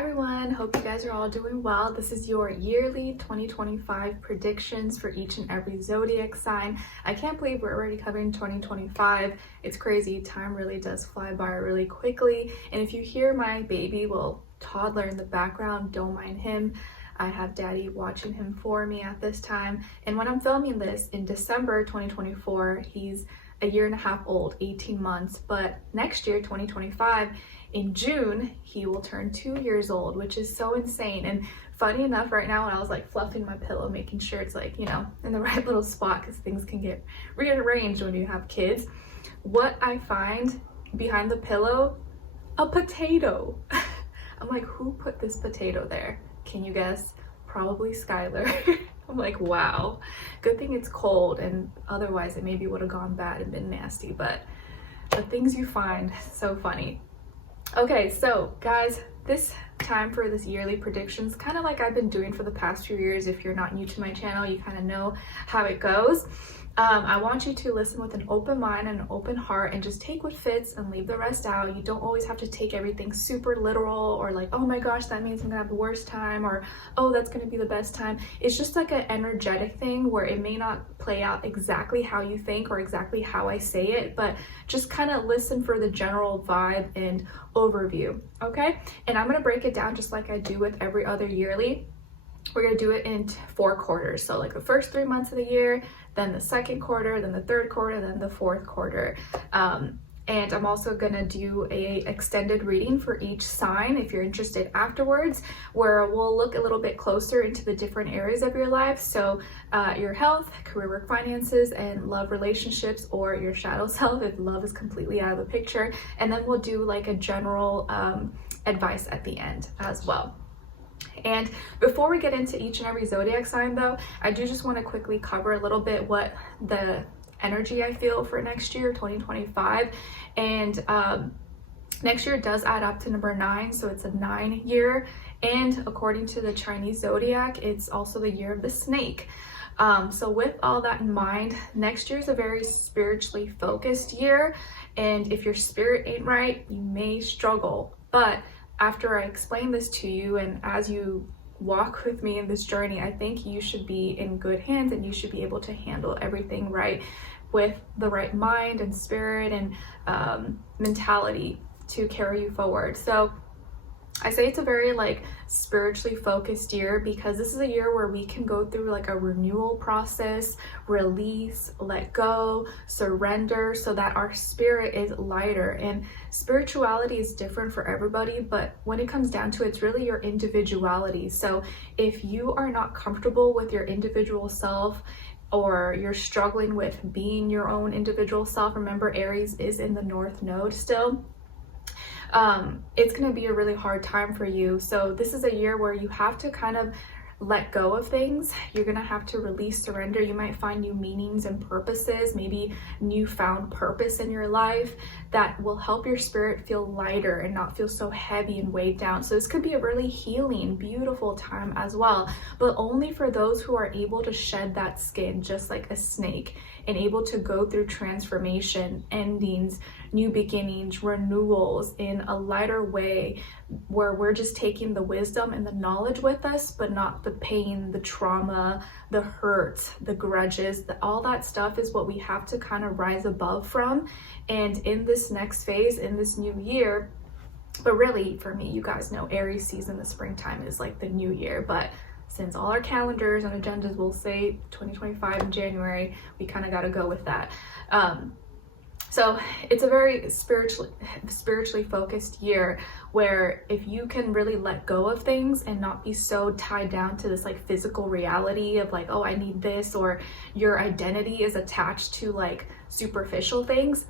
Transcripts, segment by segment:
everyone, hope you guys are all doing well. This is your yearly 2025 predictions for each and every zodiac sign. I can't believe we're already covering 2025. It's crazy, time really does fly by really quickly. And if you hear my baby, well, toddler in the background, don't mind him. I have daddy watching him for me at this time. And when I'm filming this in December 2024, he's a year and a half old, 18 months. But next year, 2025, in June, he will turn 2 years old, which is so insane. And funny enough, right now when I was like fluffing my pillow, making sure it's like, you know, in the right little spot, because things can get rearranged when you have kids, what I find behind the pillow, a potato. I'm like, who put this potato there? Can you guess? Probably Skylar. I'm like, wow, good thing it's cold, and otherwise it maybe would have gone bad and been nasty. But the things you find, so funny. Okay, so guys, this time for this yearly predictions, kind of like I've been doing for the past few years. If you're not new to my channel, you kind of know how it goes. I want you to listen with an open mind and an open heart and just take what fits and leave the rest out. You don't always have to take everything super literal or like, oh my gosh, that means I'm gonna have the worst time, or oh, that's gonna be the best time. It's just like an energetic thing where it may not play out exactly how you think or exactly how I say it, but just kind of listen for the general vibe and overview, okay? And I'm gonna break it down just like I do with every other yearly. We're going to do it in 4 quarters. So like the first 3 months of the year, then the second quarter, then the third quarter, then the fourth quarter. And I'm also going to do a extended reading for each sign if you're interested afterwards, where we'll look a little bit closer into the different areas of your life. So your health, career, work, finances, and love relationships, or your shadow self if love is completely out of the picture. And then we'll do like a general advice at the end as well. And before we get into each and every zodiac sign though, I do just want to quickly cover a little bit what the energy I feel for next year, 2025. And next year does add up to number 9, so it's a 9 year. And according to the Chinese zodiac, it's also the year of the snake. So with all that in mind, next year is a very spiritually focused year. And if your spirit ain't right, you may struggle. But after I explain this to you and as you walk with me in this journey, I think you should be in good hands and you should be able to handle everything right with the right mind and spirit and mentality to carry you forward. So I say it's a very like spiritually focused year because this is a year where we can go through like a renewal process, release, let go, surrender, so that our spirit is lighter. And spirituality is different for everybody, but when it comes down to it, it's really your individuality. So if you are not comfortable with your individual self, or you're struggling with being your own individual self, remember Aries is in the North Node still, it's going to be a really hard time for you. So this is a year where you have to kind of let go of things. You're going to have to release, surrender. You might find new meanings and purposes, maybe newfound purpose in your life that will help your spirit feel lighter and not feel so heavy and weighed down. So this could be a really healing, beautiful time as well, but only for those who are able to shed that skin just like a snake and able to go through transformation, endings, new beginnings, renewals in a lighter way, where we're just taking the wisdom and the knowledge with us, but not the pain, the trauma, the hurt, the grudges. All that stuff is what we have to kind of rise above from. And in this next phase, in this new year, but really for me, you guys know Aries season, the springtime is like the new year, but since all our calendars and agendas will say 2025 in January, we kind of got to go with that. So it's a very spiritually focused year where if you can really let go of things and not be so tied down to this like physical reality of like, oh, I need this, or your identity is attached to like superficial things,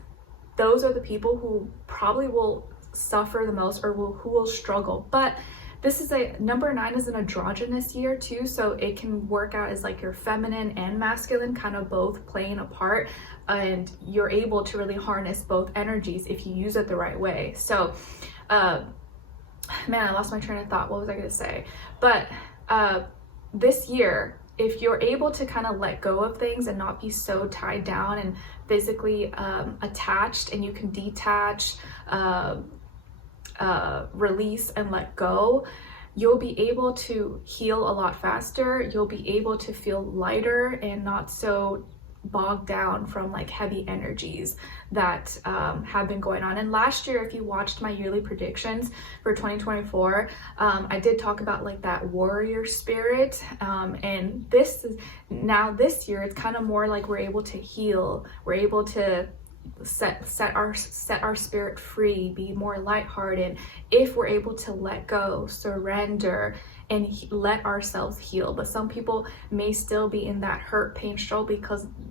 those are the people who probably will suffer the most or who will struggle. But this is number 9 is an androgynous year too, so it can work out as like your feminine and masculine kind of both playing a part, and you're able to really harness both energies if you use it the right way. So man, I lost my train of thought. What was I going to say? But this year, if you're able to kind of let go of things and not be so tied down and physically attached, and you can detach, release and let go, you'll be able to heal a lot faster. You'll be able to feel lighter and not so bogged down from like heavy energies that have been going on. And last year, if you watched my yearly predictions for 2024, I did talk about like that warrior spirit, and this year it's kind of more like we're able to heal, we're able to set our spirit free, be more lighthearted if we're able to let go, surrender, and let ourselves heal. But some people may still be in that hurt, pain, struggle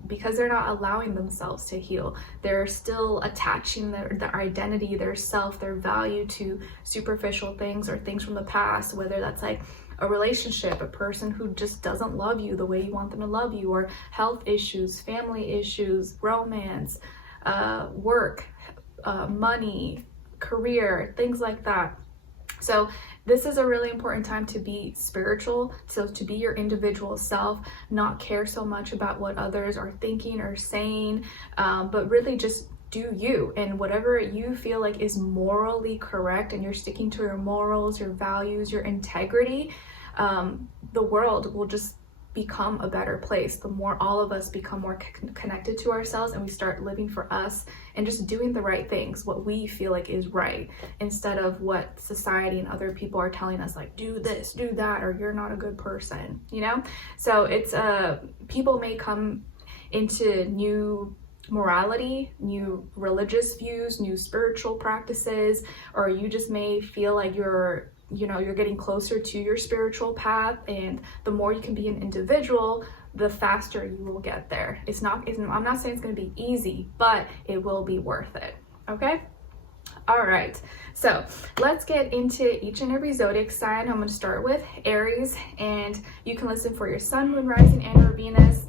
because they're not allowing themselves to heal. They're still attaching their identity, their self, their value to superficial things or things from the past, whether that's like a relationship, a person who just doesn't love you the way you want them to love you, or health issues, family issues, romance, work, money, career, things like that. So this is a really important time to be spiritual, so to be your individual self, not care so much about what others are thinking or saying, but really just do you, and whatever you feel like is morally correct and you're sticking to your morals, your values, your integrity, the world will just become a better place the more all of us become more connected to ourselves and we start living for us and just doing the right things, what we feel like is right, instead of what society and other people are telling us, like do this, do that, or you're not a good person, you know? So it's people may come into new morality, new religious views, new spiritual practices, or you just may feel like you're getting closer to your spiritual path, and the more you can be an individual, the faster you will get there. I'm not saying it's going to be easy, but it will be worth it. Okay? All right. So let's get into each and every zodiac sign. I'm going to start with Aries, and you can listen for your sun, moon, rising, and or Venus.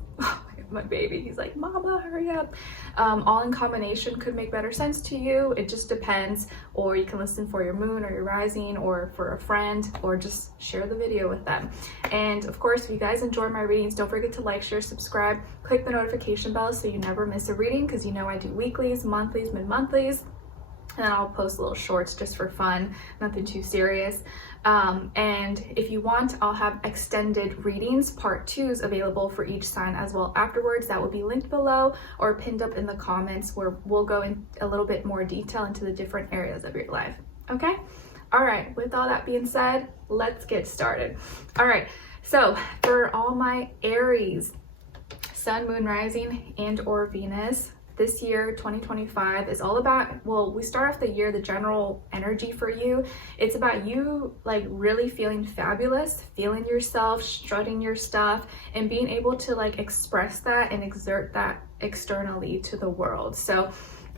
My baby, he's like, mama, hurry up. All in combination could make better sense to you. It just depends. Or you can listen for your moon or your rising, or for a friend, or just share the video with them. And of course, if you guys enjoy my readings, don't forget to like, share, subscribe, click the notification bell so you never miss a reading, because you know I do weeklies, monthlies, mid-monthlies, and then I'll post little shorts just for fun, nothing too serious. And if you want, I'll have extended readings, part 2s available for each sign as well afterwards. That will be linked below or pinned up in the comments, where we'll go in a little bit more detail into the different areas of your life. Okay? All right, with all that being said, let's get started. All right, so for all my Aries, sun, moon, rising, and or Venus, this year 2025 is all about, well, we start off the year, the general energy for you, it's about you like really feeling fabulous, feeling yourself, strutting your stuff, and being able to like express that and exert that externally to the world. So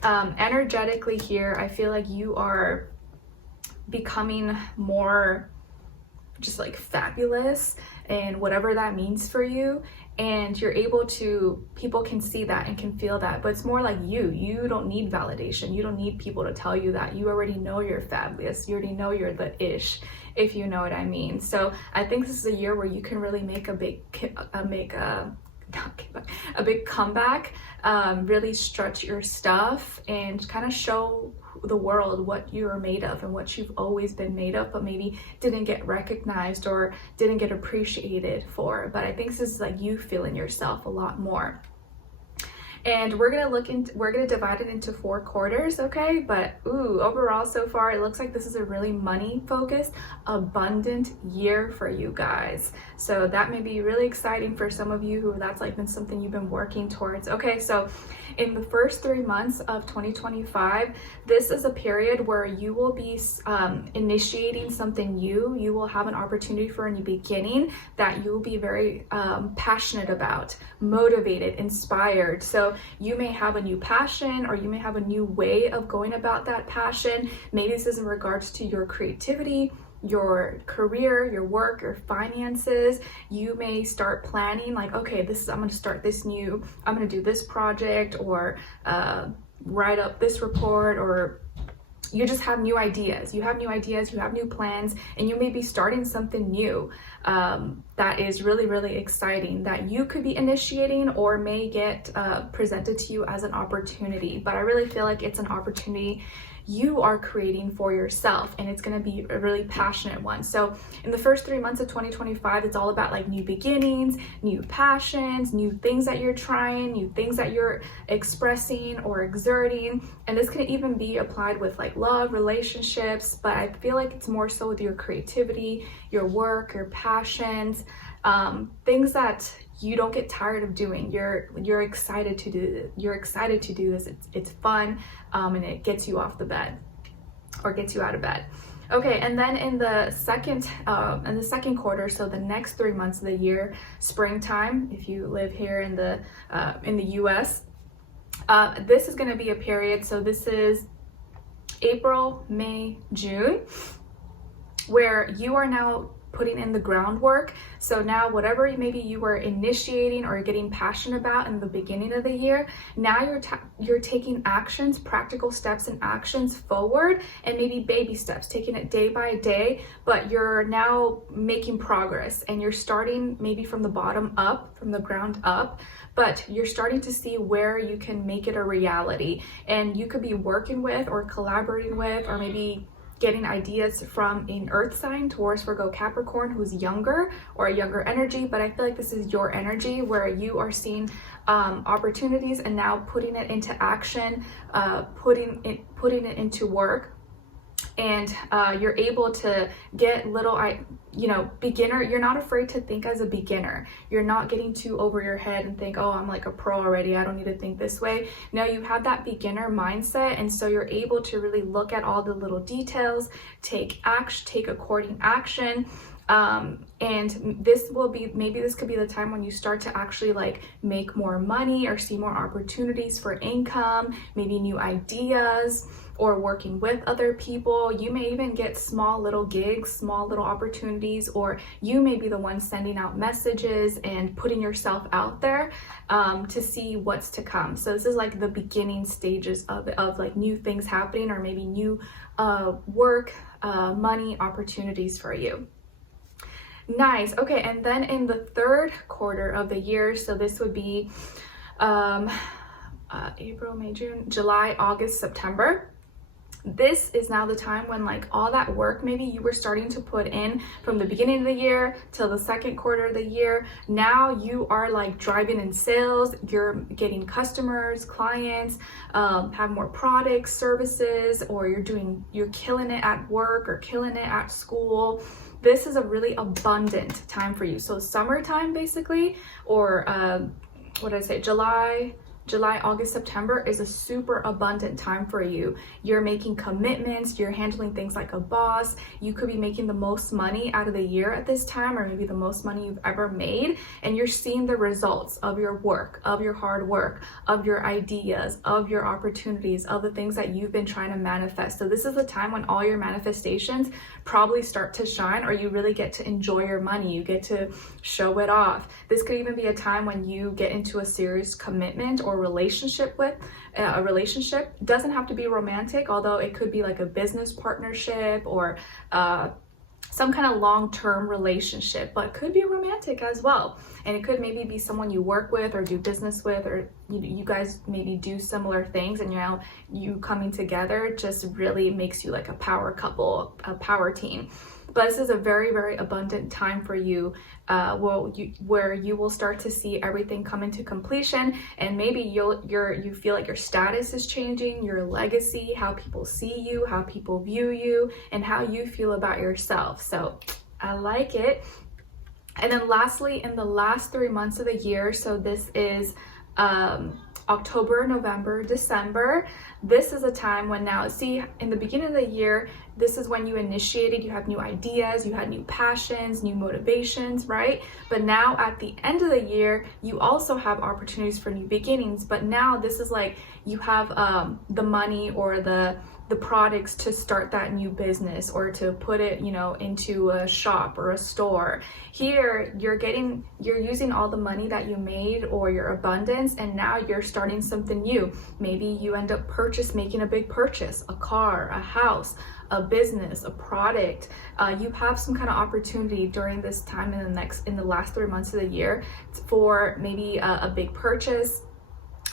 energetically here, I feel like you are becoming more just like fabulous, and whatever that means for you, and you're able to, people can see that and can feel that, but it's more like you don't need validation, you don't need people to tell you that. You already know you're fabulous, you already know you're the ish, if you know what I mean. So I think this is a year where you can really make a big comeback, really stretch your stuff and kind of show the world what you're made of and what you've always been made of, but maybe didn't get recognized or didn't get appreciated for. But I think this is like you feeling yourself a lot more. And we're gonna divide it into 4 quarters, okay? But overall so far, it looks like this is a really money focused, abundant year for you guys. So that may be really exciting for some of you who that's like been something you've been working towards. Okay, so in the first 3 months of 2025, this is a period where you will be initiating something new. You will have an opportunity for a new beginning that you will be very passionate about, motivated, inspired. So you may have a new passion, or you may have a new way of going about that passion. Maybe this is in regards to your creativity, your career, your work, your finances. You may start planning like, okay, I'm going to start this new, I'm going to do this project, or write up this report, or you just have new ideas. You have new ideas, you have new plans, and you may be starting something new that is really, really exciting, that you could be initiating or may get presented to you as an opportunity. But I really feel like it's an opportunity you are creating for yourself, and it's going to be a really passionate one. So in the first 3 months of 2025, it's all about like new beginnings, new passions, new things that you're trying, new things that you're expressing or exerting. And this can even be applied with like love, relationships, but I feel like it's more so with your creativity, your work, your passions, things that you don't get tired of doing. You're excited to do. You're excited to do this. It's fun, and it gets you off the bed, or gets you out of bed. Okay, and then in the second quarter, so the next 3 months of the year, springtime, if you live here in the U.S., this is going to be a period. So this is April, May, June, where you are now putting in the groundwork. So now whatever maybe you were initiating or getting passionate about in the beginning of the year, now you're taking actions, practical steps and actions forward, and maybe baby steps, taking it day by day, but you're now making progress, and you're starting maybe from the bottom up, from the ground up, but you're starting to see where you can make it a reality. And you could be working with or collaborating with, or maybe getting ideas from an earth sign, Taurus, Virgo, Capricorn, who's younger, or a younger energy. But I feel like this is your energy where you are seeing opportunities and now putting it into action, putting it into work. And you're able to get little, beginner. You're not afraid to think as a beginner. You're not getting too over your head and think, oh, I'm like a pro already, I don't need to think this way. No, you have that beginner mindset, and so you're able to really look at all the little details, take according action. And this will be, maybe this could be the time when you start to actually like make more money or see more opportunities for income, maybe new ideas, or working with other people. You may even get small little gigs, small little opportunities, or you may be the one sending out messages and putting yourself out there to see what's to come. So this is like the beginning stages of like new things happening, or maybe new work, money opportunities for you. Nice. Okay, and then in the third quarter of the year, so this would be April, May, June, July, August, September. This is now the time when like all that work maybe you were starting to put in from the beginning of the year till the second quarter of the year, now you are like driving in sales, you're getting customers, clients, have more products, services, or you're killing it at work or killing it at school. This is a really abundant time for you. So summertime basically, or what did I say, July, August, September is a super abundant time for you. You're making commitments, you're handling things like a boss. You could be making the most money out of the year at this time, or maybe the most money you've ever made, and you're seeing the results of your work, of your hard work, of your ideas, of your opportunities, of the things that you've been trying to manifest. So this is the time when all your manifestations probably start to shine, or you really get to enjoy your money. You get to show it off. This could even be a time when you get into a serious commitment or relationship with a relationship. It doesn't have to be romantic, although it could be like a business partnership or some kind of long-term relationship, but could be romantic as well. And it could maybe be someone you work with or do business with, or you guys maybe do similar things, and you coming together just really makes you like a power couple, a power team. But this is a very, very abundant time for you, where you will start to see everything come into completion, and maybe you feel like your status is changing, your legacy, how people see you, how people view you, and how you feel about yourself. So I like it. And then lastly, in the last 3 months of the year, so this is October, November, December. This is a time when now, see, in the beginning of the year, this is when you initiated, you have new ideas, you had new passions, new motivations, right? But now at the end of the year, you also have opportunities for new beginnings. But now this is like you have the money or the products to start that new business, or to put it, into a shop or a store. Here, you're using all the money that you made or your abundance, and now you're starting something new. Maybe you end up making a big purchase, a car, a house, a business, a product. You have some kind of opportunity during this time in the last 3 months of the year for maybe a big purchase,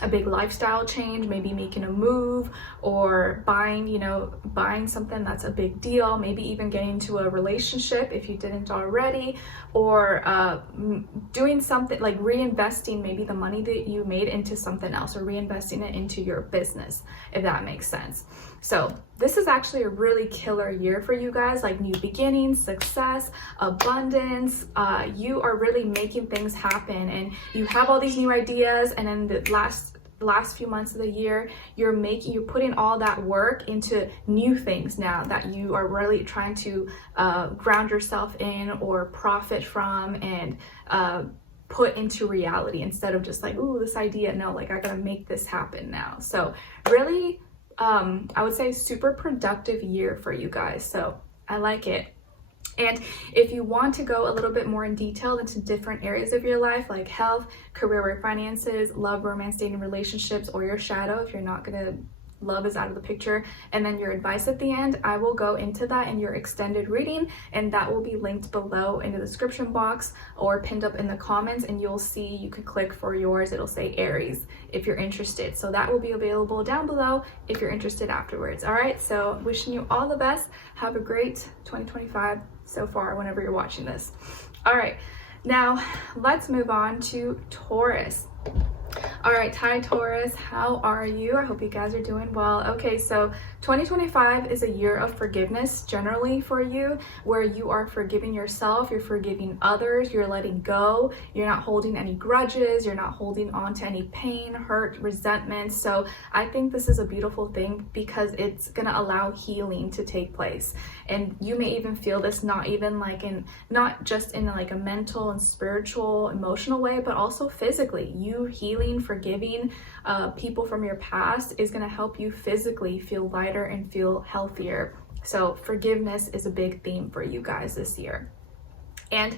a big lifestyle change, maybe making a move or buying, buying something that's a big deal, maybe even getting into a relationship if you didn't already, or doing something like reinvesting maybe the money that you made into something else, or reinvesting it into your business, if that makes sense. So this is actually a really killer year for you guys, like new beginnings, success, abundance. You are really making things happen, and you have all these new ideas, and then the last few months of the year, you're putting all that work into new things now that you are really trying to ground yourself in or profit from and put into reality, instead of just like, ooh, this idea, no, like I gotta make this happen now. So really, I would say super productive year for you guys. So I like it. And if you want to go a little bit more in detail into different areas of your life, like health, career, work, finances, love, romance, dating, relationships, or your shadow, if you're not gonna, love is out of the picture, and then your advice at the end, I will go into that in your extended reading, and that will be linked below in the description box or pinned up in the comments, and you'll see, you can click for yours, it'll say Aries if you're interested. So that will be available down below if you're interested afterwards. All right, so wishing you all the best. Have a great 2025 so far whenever you're watching this. All right, now let's move on to Taurus. All right, hi Taurus, how are you? I hope you guys are doing well. Okay, so 2025 is a year of forgiveness generally for you, where you are forgiving yourself, you're forgiving others, you're letting go, you're not holding any grudges, you're not holding on to any pain, hurt, resentment. So I think this is a beautiful thing because it's gonna allow healing to take place. And you may even feel this not just in like a mental and spiritual, emotional way, but also physically. You healing, forgiving people from your past is going to help you physically feel lighter and feel healthier. So forgiveness is a big theme for you guys this year. And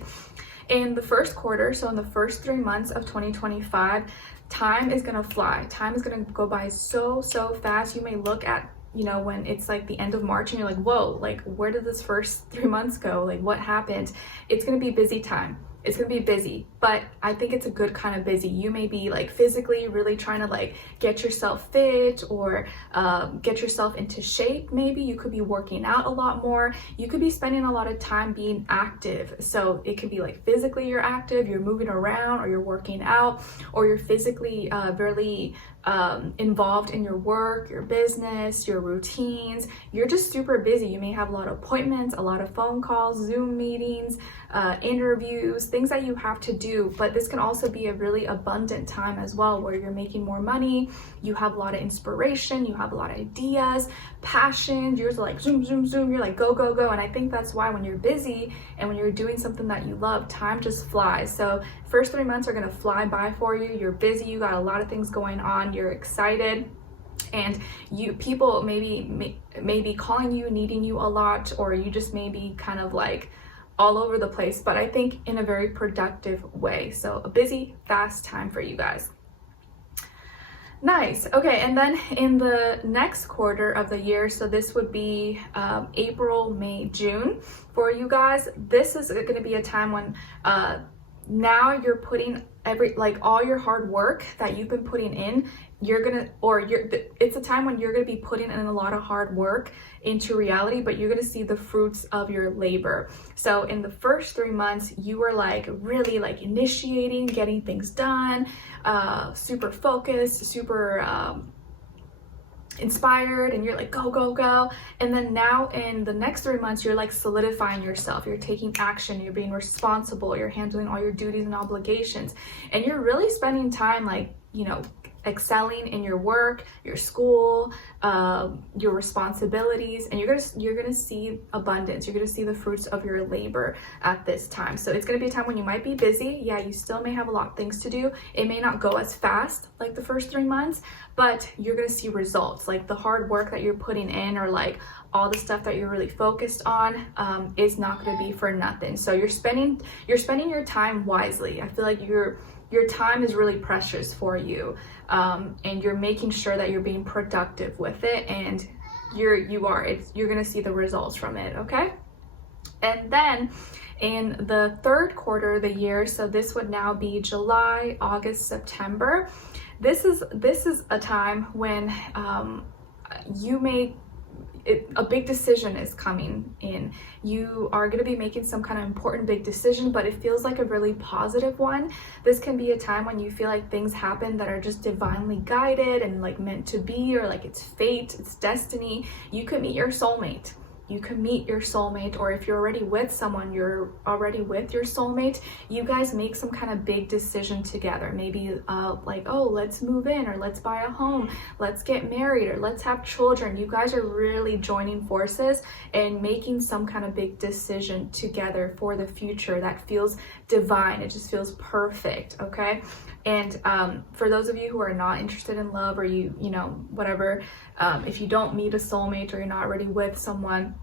in the first quarter, so in the first 3 months of 2025, time is going to fly. Time is going to go by so fast. You may look at, when it's like the end of March and you're like, whoa, like where did this first 3 months go? Like what happened? It's going to be busy time. It's gonna be busy, but I think it's a good kind of busy. You may be like physically really trying to like get yourself fit or get yourself into shape. Maybe you could be working out a lot more. You could be spending a lot of time being active. So it could be like physically you're active, you're moving around, or you're working out, or you're physically really involved in your work, your business, your routines. You're just super busy. You may have a lot of appointments, a lot of phone calls, Zoom meetings, interviews, things that you have to do. But this can also be a really abundant time as well, where you're making more money, you have a lot of inspiration, you have a lot of ideas, passion, you're like zoom, you're like go. And I think that's why when you're busy and when you're doing something that you love, time just flies. So first 3 months are gonna fly by for you. You're busy, you got a lot of things going on, you're excited, and people may be calling you, needing you a lot, or you just may be kind of like all over the place, but I think in a very productive way. So a busy, fast time for you guys. Nice. Okay, and then in the next quarter of the year, so this would be April, May, June for you guys. This is going to be a time when now you're putting all your hard work that you've been putting in, it's a time when you're going to be putting in a lot of hard work into reality, but you're going to see the fruits of your labor. So in the first 3 months, you were like really like initiating, getting things done, super focused, super inspired, and you're like go. And then now in the next 3 months, you're like solidifying yourself, you're taking action, you're being responsible, you're handling all your duties and obligations, and you're really spending time like excelling in your work, your school, your responsibilities, and you're gonna see abundance. You're gonna see the fruits of your labor at this time. So it's gonna be a time when you might be busy. Yeah, you still may have a lot of things to do. It may not go as fast like the first 3 months, but you're gonna see results. Like the hard work that you're putting in, or like all the stuff that you're really focused on, is not gonna be for nothing. So you're spending your time wisely. I feel like your time is really precious for you, and you're making sure that you're being productive with it, and you're gonna see the results from it. Okay, and then in the third quarter of the year, so this would now be July, August, September, this is a time when a big decision is coming in. You are going to be making some kind of important big decision, but it feels like a really positive one. This can be a time when you feel like things happen that are just divinely guided and like meant to be, or like it's fate, it's destiny. You could meet your soulmate. You could meet your soulmate, or if you're already with someone, you're already with your soulmate. You guys make some kind of big decision together. Maybe like, oh, let's move in, or let's buy a home, let's get married, or let's have children. You guys are really joining forces and making some kind of big decision together for the future that feels divine. It just feels perfect, okay? And for those of you who are not interested in love, or you know, whatever, if you don't meet a soulmate or you're not already with someone,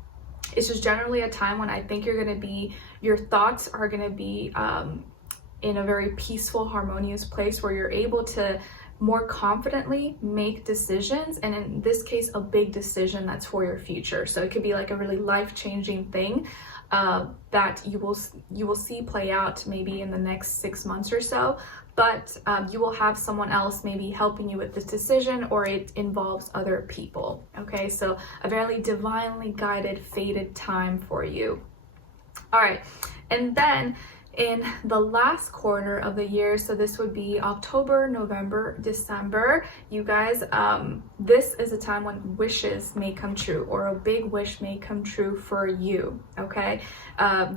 it's just generally a time when I think your thoughts are gonna be in a very peaceful, harmonious place where you're able to more confidently make decisions, and in this case, a big decision that's for your future. So it could be like a really life-changing thing that you will see play out maybe in the next 6 months or so. But you will have someone else maybe helping you with this decision, or it involves other people, okay? So a very divinely guided, fated time for you. All right, and then in the last quarter of the year, so this would be October, November, December, you guys, this is a time when wishes may come true, or a big wish may come true for you, okay?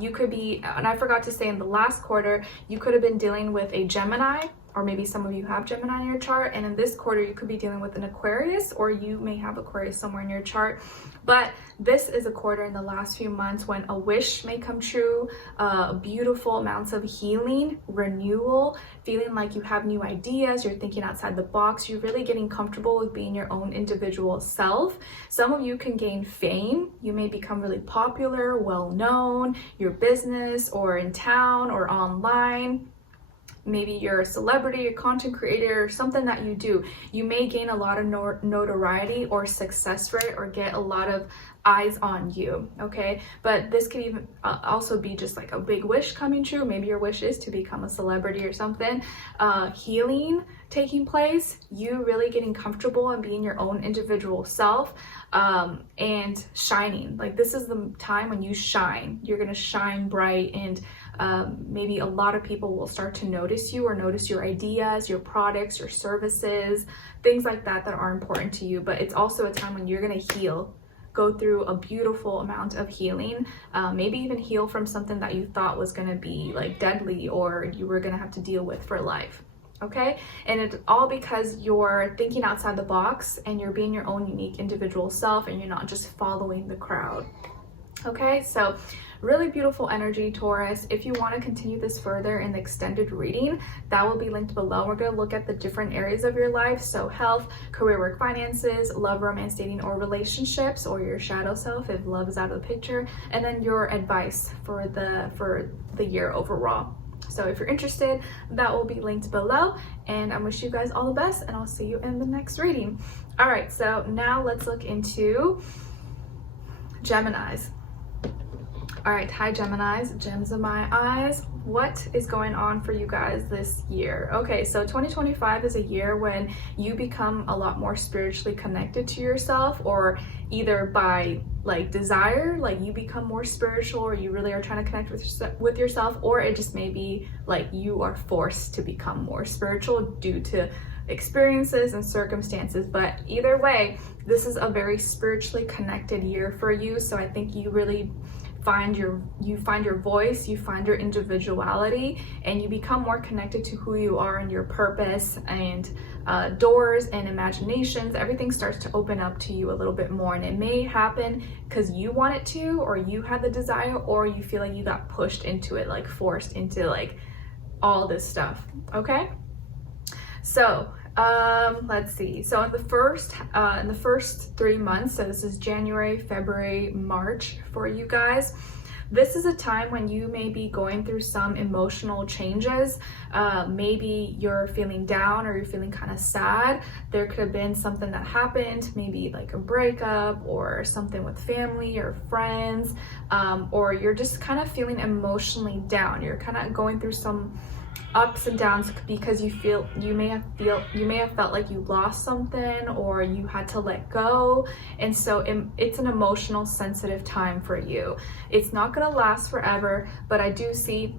You could be, and I forgot to say, in the last quarter, you could have been dealing with a Gemini, or maybe some of you have Gemini in your chart, and in this quarter you could be dealing with an Aquarius, or you may have Aquarius somewhere in your chart. But this is a quarter in the last few months when a wish may come true, beautiful amounts of healing, renewal, feeling like you have new ideas, you're thinking outside the box, you're really getting comfortable with being your own individual self. Some of you can gain fame. You may become really popular, well-known, your business, or in town, or online. Maybe you're a celebrity, a content creator, or something that you do. You may gain a lot of notoriety or success rate, or get a lot of eyes on you, okay? But this could even also be just like a big wish coming true. Maybe your wish is to become a celebrity or something. Healing taking place, you really getting comfortable and being your own individual self, and shining. Like, this is the time when you shine. You're gonna shine bright, and maybe a lot of people will start to notice you, or notice your ideas, your products, your services, things like that that are important to you. But it's also a time when you're gonna heal, go through a beautiful amount of healing, maybe even heal from something that you thought was gonna be like deadly, or you were gonna have to deal with for life, okay? And it's all because you're thinking outside the box, and you're being your own unique individual self, and you're not just following the crowd, okay? So really beautiful energy, Taurus. If you want to continue this further in the extended reading, that will be linked below. We're going to look at the different areas of your life. So health, career, work, finances, love, romance, dating, or relationships, or your shadow self if love is out of the picture, and then your advice for the year overall. So if you're interested, that will be linked below, and I wish you guys all the best, and I'll see you in the next reading. All right, so now let's look into Geminis. All right, hi Geminis, gems of my eyes. What is going on for you guys this year? Okay, so 2025 is a year when you become a lot more spiritually connected to yourself, or either by like desire, like you become more spiritual, or you really are trying to connect with yourself, or it just may be like you are forced to become more spiritual due to experiences and circumstances. But either way, this is a very spiritually connected year for you. So I think you really find your voice, you find your individuality, and you become more connected to who you are and your purpose, and doors and imaginations, everything starts to open up to you a little bit more. And it may happen because you want it to, or you had the desire, or you feel like you got pushed into it, like forced into like all this stuff, okay? So let's see. So in the first 3 months, so this is January, February, March for you guys, this is a time when you may be going through some emotional changes. Maybe you're feeling down, or you're feeling kind of sad. There could have been something that happened, maybe like a breakup, or something with family or friends, or you're just kind of feeling emotionally down. You're kind of going through some ups and downs because you may have felt like you lost something or you had to let go, and so it's an emotional sensitive time for you. It's not going to last forever, but I do see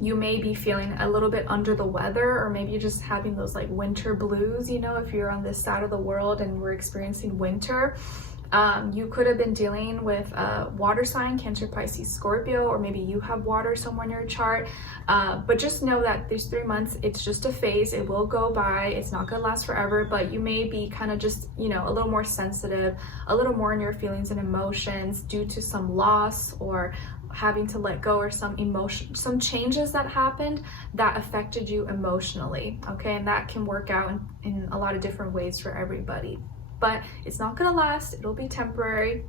you may be feeling a little bit under the weather, or maybe you're just having those like winter blues, you know, if you're on this side of the world and we're experiencing winter. You could have been dealing with a water sign, Cancer, Pisces, Scorpio, or maybe you have water somewhere in your chart. But just know that these 3 months, it's just a phase. It will go by. It's not going to last forever, but you may be kind of just, you know, a little more sensitive, a little more in your feelings and emotions due to some loss or having to let go, or some changes that happened that affected you emotionally. Okay, and that can work out in a lot of different ways for everybody. But it's not going to last. It'll be temporary.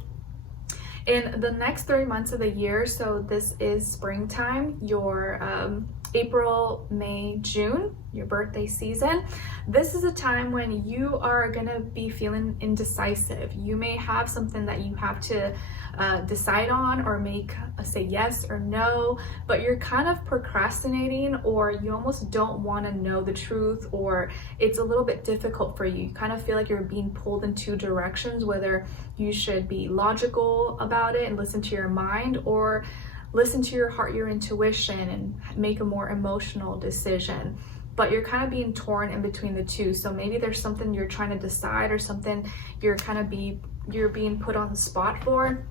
In the next 3 months of the year, so this is springtime, your April, May, June, your birthday season. This is a time when you are going to be feeling indecisive. You may have something that you have to decide on, or say yes or no, but you're kind of procrastinating, or you almost don't want to know the truth, or it's a little bit difficult for you. You kind of feel like you're being pulled in two directions, whether you should be logical about it and listen to your mind, or listen to your heart, your intuition, and make a more emotional decision. But you're kind of being torn in between the two. So maybe there's something you're trying to decide, or something you're being put on the spot for,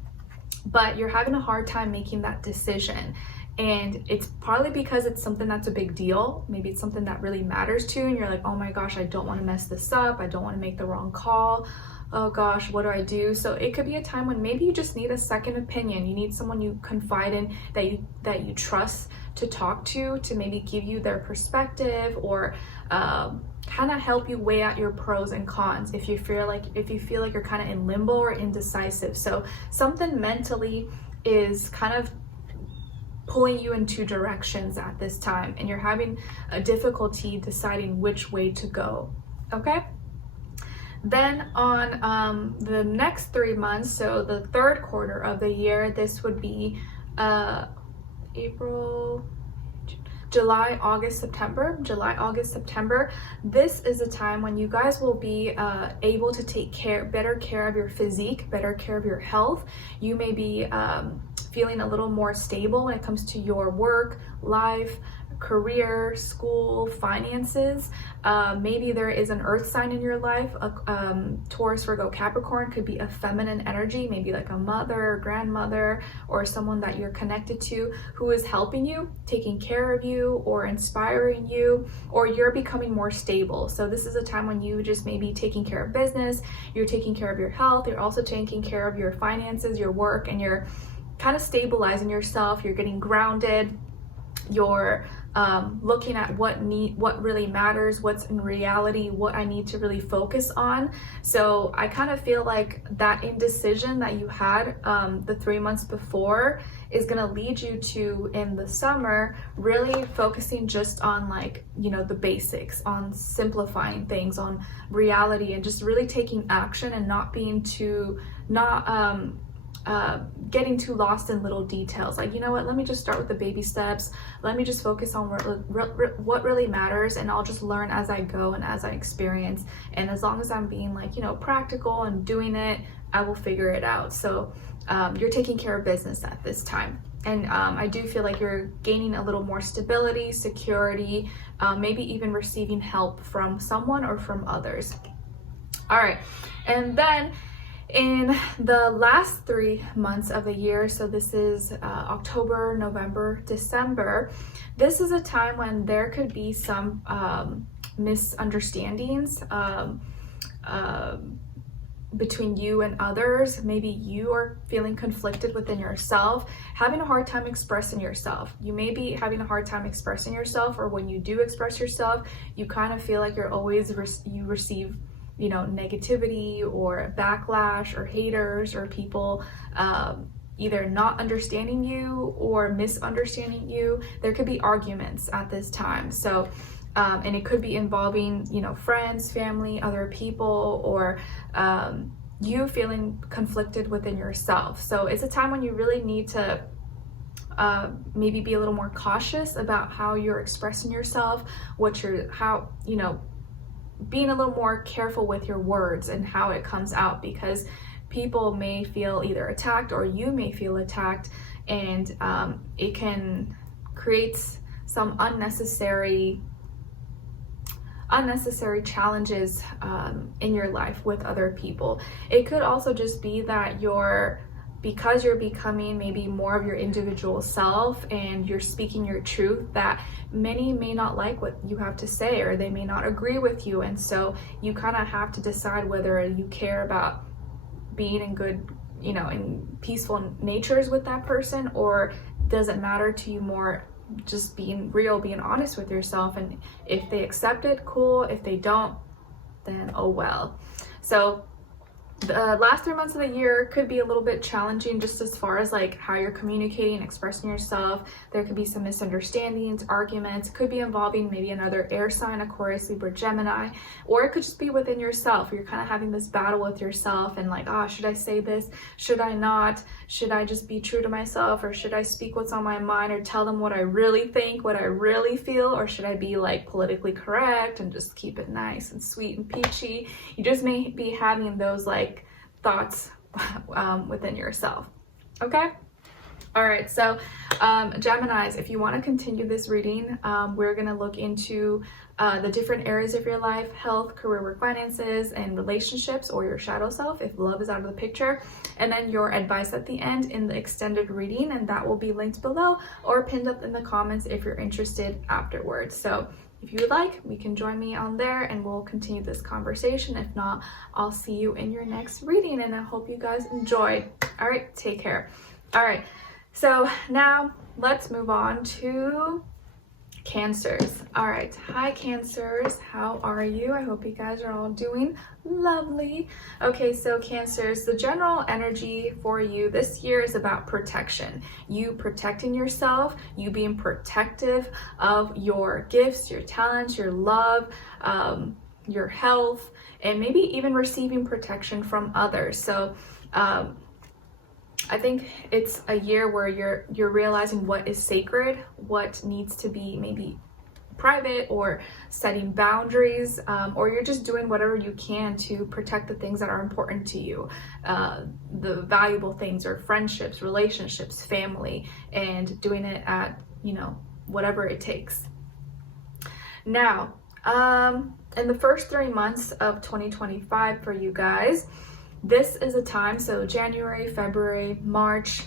but you're having a hard time making that decision. And it's probably because it's something that's a big deal. Maybe it's something that really matters to you, and you're like, oh my gosh, I don't want to mess this up. I don't want to make the wrong call. Oh gosh, what do I do? So it could be a time when maybe you just need a second opinion. You need someone you confide in, that you trust, to talk to maybe give you their perspective, or kind of help you weigh out your pros and cons if you feel like you're kind of in limbo or indecisive. So something mentally is kind of pulling you in two directions at this time, and you're having a difficulty deciding which way to go. Okay? Then on the next 3 months, so the third quarter of the year, this would be April, July, August, September. This is a time when you guys will be able to take better care of your physique, better care of your health. You may be feeling a little more stable when it comes to your work, life, career, school, finances. Maybe there is an earth sign in your life. Taurus, Virgo, Capricorn could be a feminine energy, maybe like a mother, grandmother, or someone that you're connected to who is helping you, taking care of you, or inspiring you, or you're becoming more stable. So this is a time when you just may be taking care of business, you're taking care of your health, you're also taking care of your finances, your work, and you're kind of stabilizing yourself. You're getting grounded. You're looking at what really matters, what's in reality, what I need to really focus on. So I kind of feel like that indecision that you had the 3 months before is going to lead you to, in the summer, really focusing just on, like, you know, the basics, on simplifying things, on reality, and just really taking action, and not being getting too lost in little details. Like, you know what, let me just start with the baby steps. Let me just focus on what really matters, and I'll just learn as I go and as I experience. And as long as I'm being, like, you know, practical and doing it, I will figure it out. So you're taking care of business at this time. And I do feel like you're gaining a little more stability, security, maybe even receiving help from someone or from others. All right, and then in the last 3 months of the year, so this is October, November, December, this is a time when there could be some misunderstandings between you and others. Maybe you are feeling conflicted within yourself, having a hard time expressing yourself. You may be having a hard time expressing yourself, or when you do express yourself, you kind of feel like you're always you receive, you know, negativity or backlash or haters or people either not understanding you or misunderstanding you. There could be arguments at this time. So, and it could be involving, you know, friends, family, other people, or you feeling conflicted within yourself. So it's a time when you really need to maybe be a little more cautious about how you're expressing yourself, being a little more careful with your words and how it comes out, because people may feel either attacked or you may feel attacked, and it can create some unnecessary challenges in your life with other people. It could also just be that because you're becoming maybe more of your individual self and you're speaking your truth, that many may not like what you have to say, or they may not agree with you. And so you kind of have to decide whether you care about being in good, in peaceful natures with that person, or does it matter to you more just being real, being honest with yourself? And if they accept it, cool. If they don't, then oh well. So the last 3 months of the year could be a little bit challenging, just as far as like how you're communicating, expressing yourself. There could be some misunderstandings, arguments. It could be involving maybe another air sign, Aquarius, Libra, Gemini, or it could just be within yourself. You're kind of having this battle with yourself and like, should I say this? Should I not? Should I just be true to myself, or should I speak what's on my mind or tell them what I really think, what I really feel, or should I be like politically correct and just keep it nice and sweet and peachy? You just may be having those like thoughts within yourself. Okay. All right, so Geminis, if you want to continue this reading, we're going to look into the different areas of your life: health, career, work, finances, and relationships, or your shadow self if love is out of the picture, and then your advice at the end in the extended reading, and that will be linked below or pinned up in the comments if you're interested afterwards. So if you would like, we can join me on there and we'll continue this conversation. If not, I'll see you in your next reading, and I hope you guys enjoyed. All right, take care. All right, so now let's move on to Cancers. All right, hi Cancers, how are you? I hope you guys are all doing lovely. Okay, so Cancers, the general energy for you this year is about protection. You protecting yourself, you being protective of your gifts, your talents, your love, your health, and maybe even receiving protection from others. So I think it's a year where you're realizing what is sacred, what needs to be maybe private, or setting boundaries, or you're just doing whatever you can to protect the things that are important to you, the valuable things, or friendships, relationships, family, and doing it at, whatever it takes. Now, in the first 3 months of 2025 for you guys, this is a time, so January, February, March,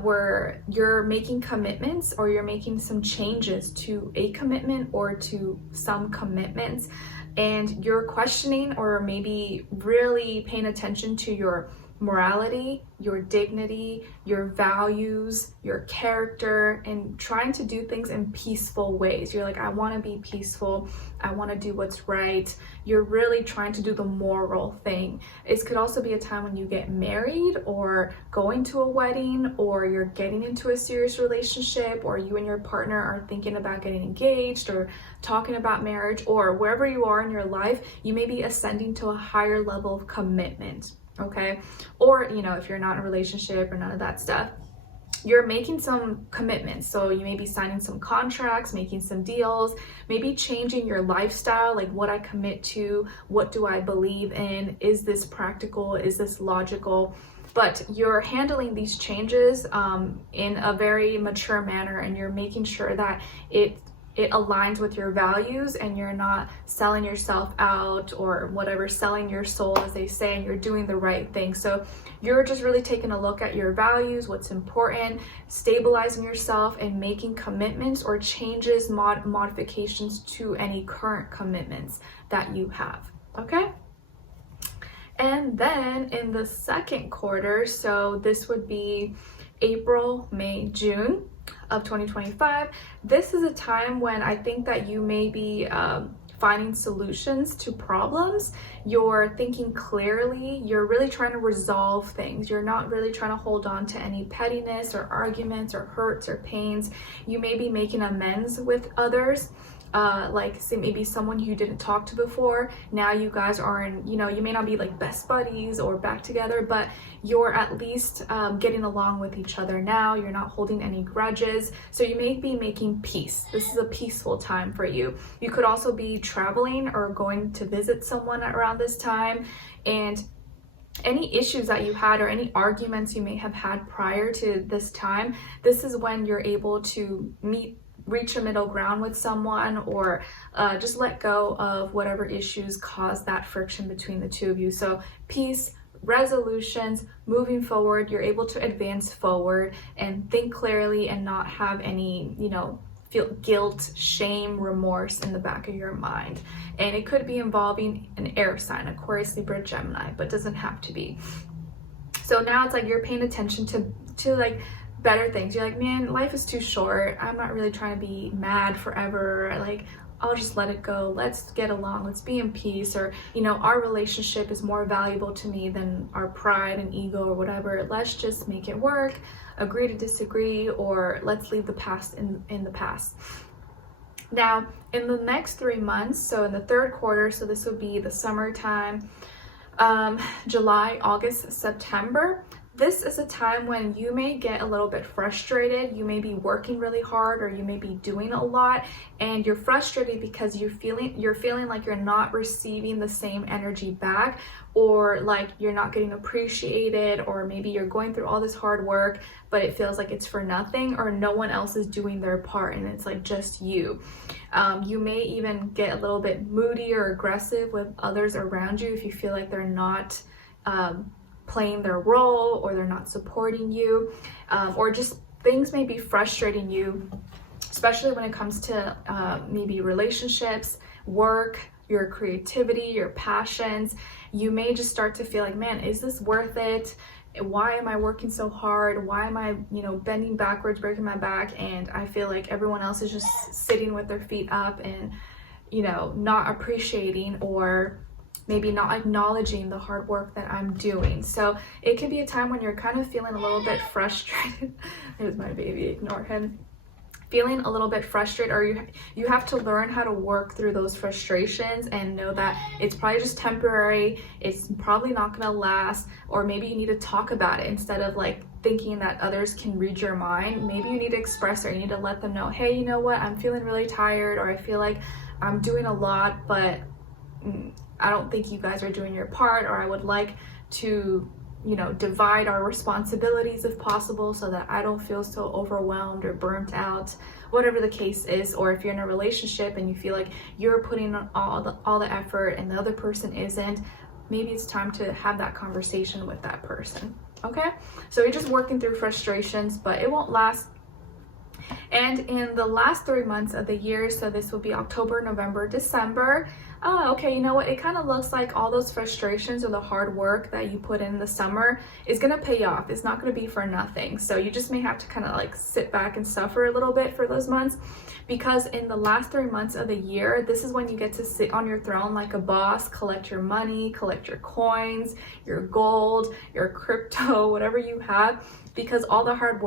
where you're making commitments, or you're making some changes to a commitment or to some commitments, and you're questioning or maybe really paying attention to your morality, your dignity, your values, your character, and trying to do things in peaceful ways. You're like, I want to be peaceful. I want to do what's right. You're really trying to do the moral thing. It could also be a time when you get married, or going to a wedding, or you're getting into a serious relationship, or you and your partner are thinking about getting engaged or talking about marriage, or wherever you are in your life, you may be ascending to a higher level of commitment. Okay, or if you're not in a relationship or none of that stuff, you're making some commitments. So you may be signing some contracts, making some deals, maybe changing your lifestyle, like what I commit to, what do I believe in, is this practical, is this logical? But you're handling these changes in a very mature manner, and you're making sure that it aligns with your values, and you're not selling yourself out, or whatever, selling your soul, as they say, and you're doing the right thing. So you're just really taking a look at your values, what's important, stabilizing yourself, and making commitments or changes, modifications to any current commitments that you have. Okay? And then in the second quarter, so this would be April, May, June of 2025, this is a time when I think that you may be finding solutions to problems. You're thinking clearly. You're really trying to resolve things. You're not really trying to hold on to any pettiness or arguments or hurts or pains. You may be making amends with others. like say maybe someone you didn't talk to before, now you guys are in, you know, you may not be like best buddies or back together, but you're at least getting along with each other now. You're not holding any grudges, so you may be making peace. This is a peaceful time for you. You could also be traveling or going to visit someone around this time, and any issues that you had or any arguments you may have had prior to this time, this is when you're able to reach a middle ground with someone, or just let go of whatever issues caused that friction between the two of you. So peace, resolutions, moving forward, you're able to advance forward and think clearly and not have any, you know, feel guilt, shame, remorse in the back of your mind. And it could be involving an air sign, Aquarius, Libra, Gemini, but doesn't have to be. So now it's like you're paying attention to like better things. You're like, man, life is too short. I'm not really trying to be mad forever. Like, I'll just let it go. Let's get along. Let's be in peace. Or, you know, our relationship is more valuable to me than our pride and ego or whatever. Let's just make it work. Agree to disagree, or let's leave the past in the past. Now, in the next 3 months, so in the third quarter, so this would be the summertime, July, August, September, this is a time when you may get a little bit frustrated. You may be working really hard, or you may be doing a lot, and you're frustrated because you're feeling like you're not receiving the same energy back, or like you're not getting appreciated, or maybe you're going through all this hard work but it feels like it's for nothing, or no one else is doing their part and it's like just you. You may even get a little bit moody or aggressive with others around you if you feel like they're not playing their role, or they're not supporting you, or just things may be frustrating you, especially when it comes to maybe relationships, work, your creativity, your passions. You may just start to feel like, man, is this worth it? Why am I working so hard? Why am I, you know, bending backwards, breaking my back, and I feel like everyone else is just sitting with their feet up and, you know, not appreciating or maybe not acknowledging the hard work that I'm doing. So it could be a time when you're kind of feeling a little bit frustrated. There's my baby, ignore him. Feeling a little bit frustrated, or you have to learn how to work through those frustrations and know that it's probably just temporary, it's probably not going to last, or maybe you need to talk about it instead of like thinking that others can read your mind. Maybe you need to express, or you need to let them know, hey, you know what, I'm feeling really tired, or I feel like I'm doing a lot, but I don't think you guys are doing your part, or I would like to, you know, divide our responsibilities if possible so that I don't feel so overwhelmed or burnt out, whatever the case is. Or if you're in a relationship and you feel like you're putting on all the effort and the other person isn't, maybe it's time to have that conversation with that person. Okay, so you're just working through frustrations, but it won't last. And in the last 3 months of the year, so this will be October, November, December, okay, you know what, it kind of looks like all those frustrations or the hard work that you put in the summer is going to pay off. It's not going to be for nothing. So you just may have to kind of like sit back and suffer a little bit for those months, because in the last 3 months of the year, this is when you get to sit on your throne like a boss, collect your money, collect your coins, your gold, your crypto, whatever you have, because all the hard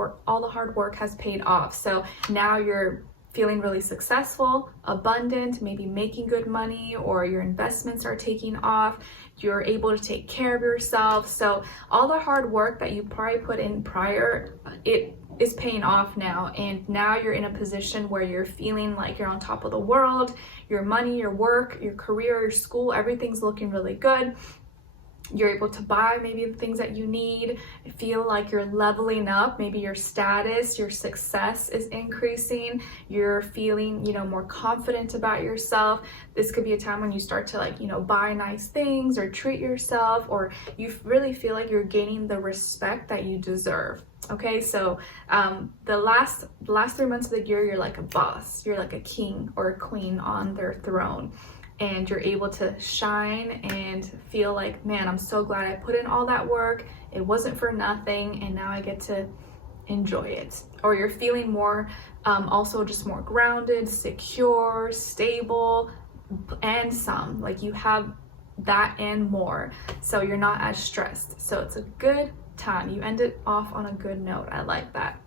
work has paid off. So now you're feeling really successful, abundant, maybe making good money, or your investments are taking off, you're able to take care of yourself. So all the hard work that you probably put in prior, it is paying off now. And now you're in a position where you're feeling like you're on top of the world. Your money, your work, your career, your school, everything's looking really good. You're able to buy maybe the things that you need, feel like you're leveling up, maybe your status, your success is increasing, you're feeling, you know, more confident about yourself. This could be a time when you start to like, you know, buy nice things or treat yourself, or you really feel like you're gaining the respect that you deserve. Okay, so the last 3 months of the year, you're like a boss, you're like a king or a queen on their throne. And you're able to shine and feel like, man, I'm so glad I put in all that work. It wasn't for nothing, and now I get to enjoy it. Or you're feeling more, also just more grounded, secure, stable, and some. Like you have that and more. So you're not as stressed. So it's a good time. You end it off on a good note. I like that.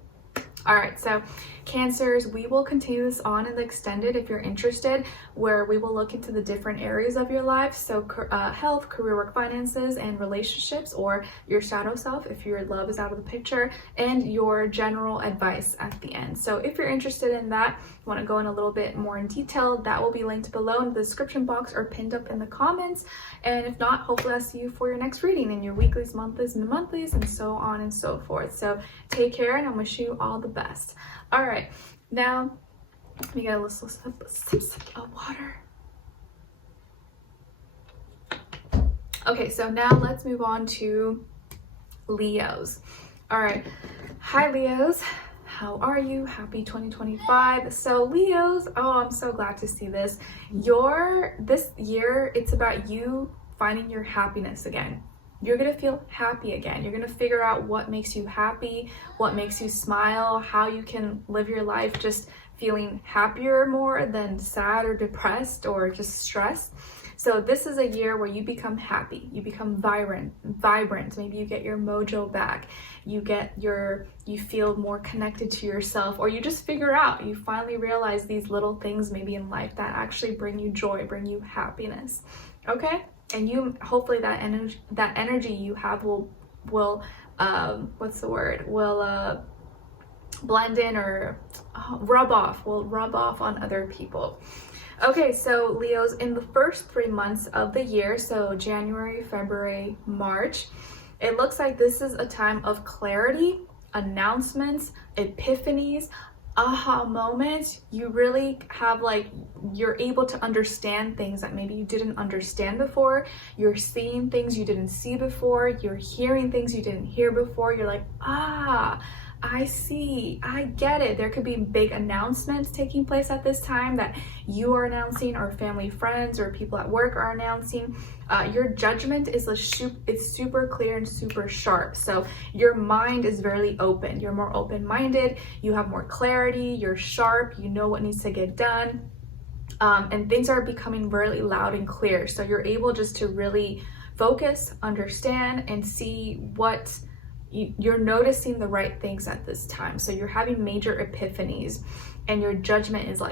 All right, so Cancers, we will continue this on in the extended if you're interested, where we will look into the different areas of your life. So health, career, work, finances, and relationships, or your shadow self if your love is out of the picture, and your general advice at the end. So if you're interested in that, you want to go in a little bit more in detail, that will be linked below in the description box or pinned up in the comments. And if not, hopefully I'll see you for your next reading in your weeklies, monthlies, and monthlies, and so on and so forth. So take care, and I wish you all the best. All right, now let me get a little sip of water. Okay, so now let's move on to Leos. All right, hi Leos. How are you? Happy 2025. So Leos, oh, I'm so glad to see this. This year, it's about you finding your happiness again. You're gonna feel happy again. You're gonna figure out what makes you happy, what makes you smile, how you can live your life just feeling happier more than sad or depressed or just stressed. So this is a year where you become happy, you become vibrant. Maybe you get your mojo back, you feel more connected to yourself, or you just figure out, you finally realize these little things maybe in life that actually bring you joy, bring you happiness. Okay? And you, hopefully that energy you have will blend in or rub off on other people. Okay, so Leos, in the first 3 months of the year, so January, February, March, it looks like this is a time of clarity, announcements, epiphanies, aha moments. You really have you're able to understand things that maybe you didn't understand before. You're seeing things you didn't see before. You're hearing things you didn't hear before. You're like, I see, I get it. There could be big announcements taking place at this time that you are announcing, or family, friends, or people at work are announcing. Your judgment is super clear and super sharp. So your mind is very open. You're more open-minded. You have more clarity. You're sharp. You know what needs to get done. And things are becoming really loud and clear. So you're able just to really focus, understand, and see what you're noticing the right things at this time. So you're having major epiphanies and your judgment is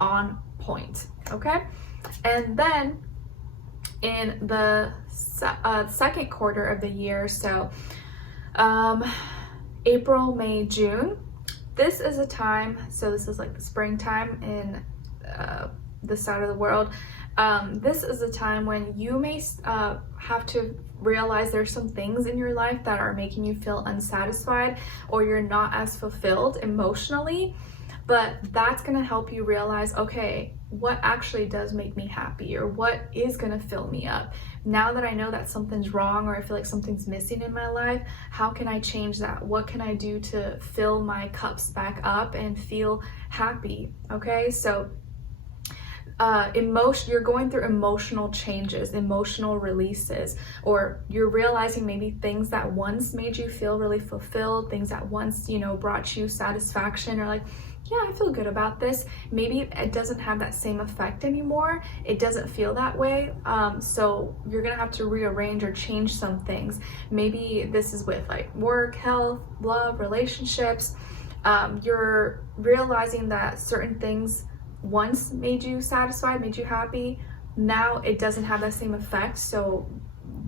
on point. Okay. And then in the second quarter of the year, so April, May, June, this is a time, so this is the springtime in this side of the world. This is a time when you may have to realize there's some things in your life that are making you feel unsatisfied, or you're not as fulfilled emotionally, but that's going to help you realize, okay, what actually does make me happy, or what is going to fill me up? Now that I know that something's wrong, or I feel like something's missing in my life, how can I change that? What can I do to fill my cups back up and feel happy? Okay, so you're going through emotional changes, emotional releases, or you're realizing maybe things that once made you feel really fulfilled, things that once, brought you satisfaction, or yeah, I feel good about this. Maybe it doesn't have that same effect anymore. It doesn't feel that way. So you're gonna have to rearrange or change some things. Maybe this is with work, health, love, relationships. You're realizing that certain things once made you satisfied, made you happy. Now it doesn't have that same effect. So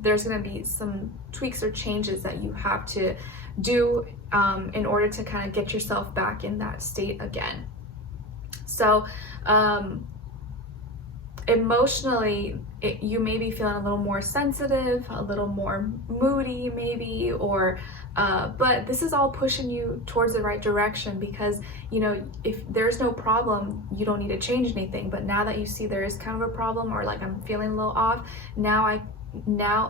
there's going to be some tweaks or changes that you have to do in order to kind of get yourself back in that state again. So emotionally, you may be feeling a little more sensitive, a little more moody maybe, or but this is all pushing you towards the right direction, because if there's no problem, you don't need to change anything. But now that you see there is kind of a problem, or I'm feeling a little off, now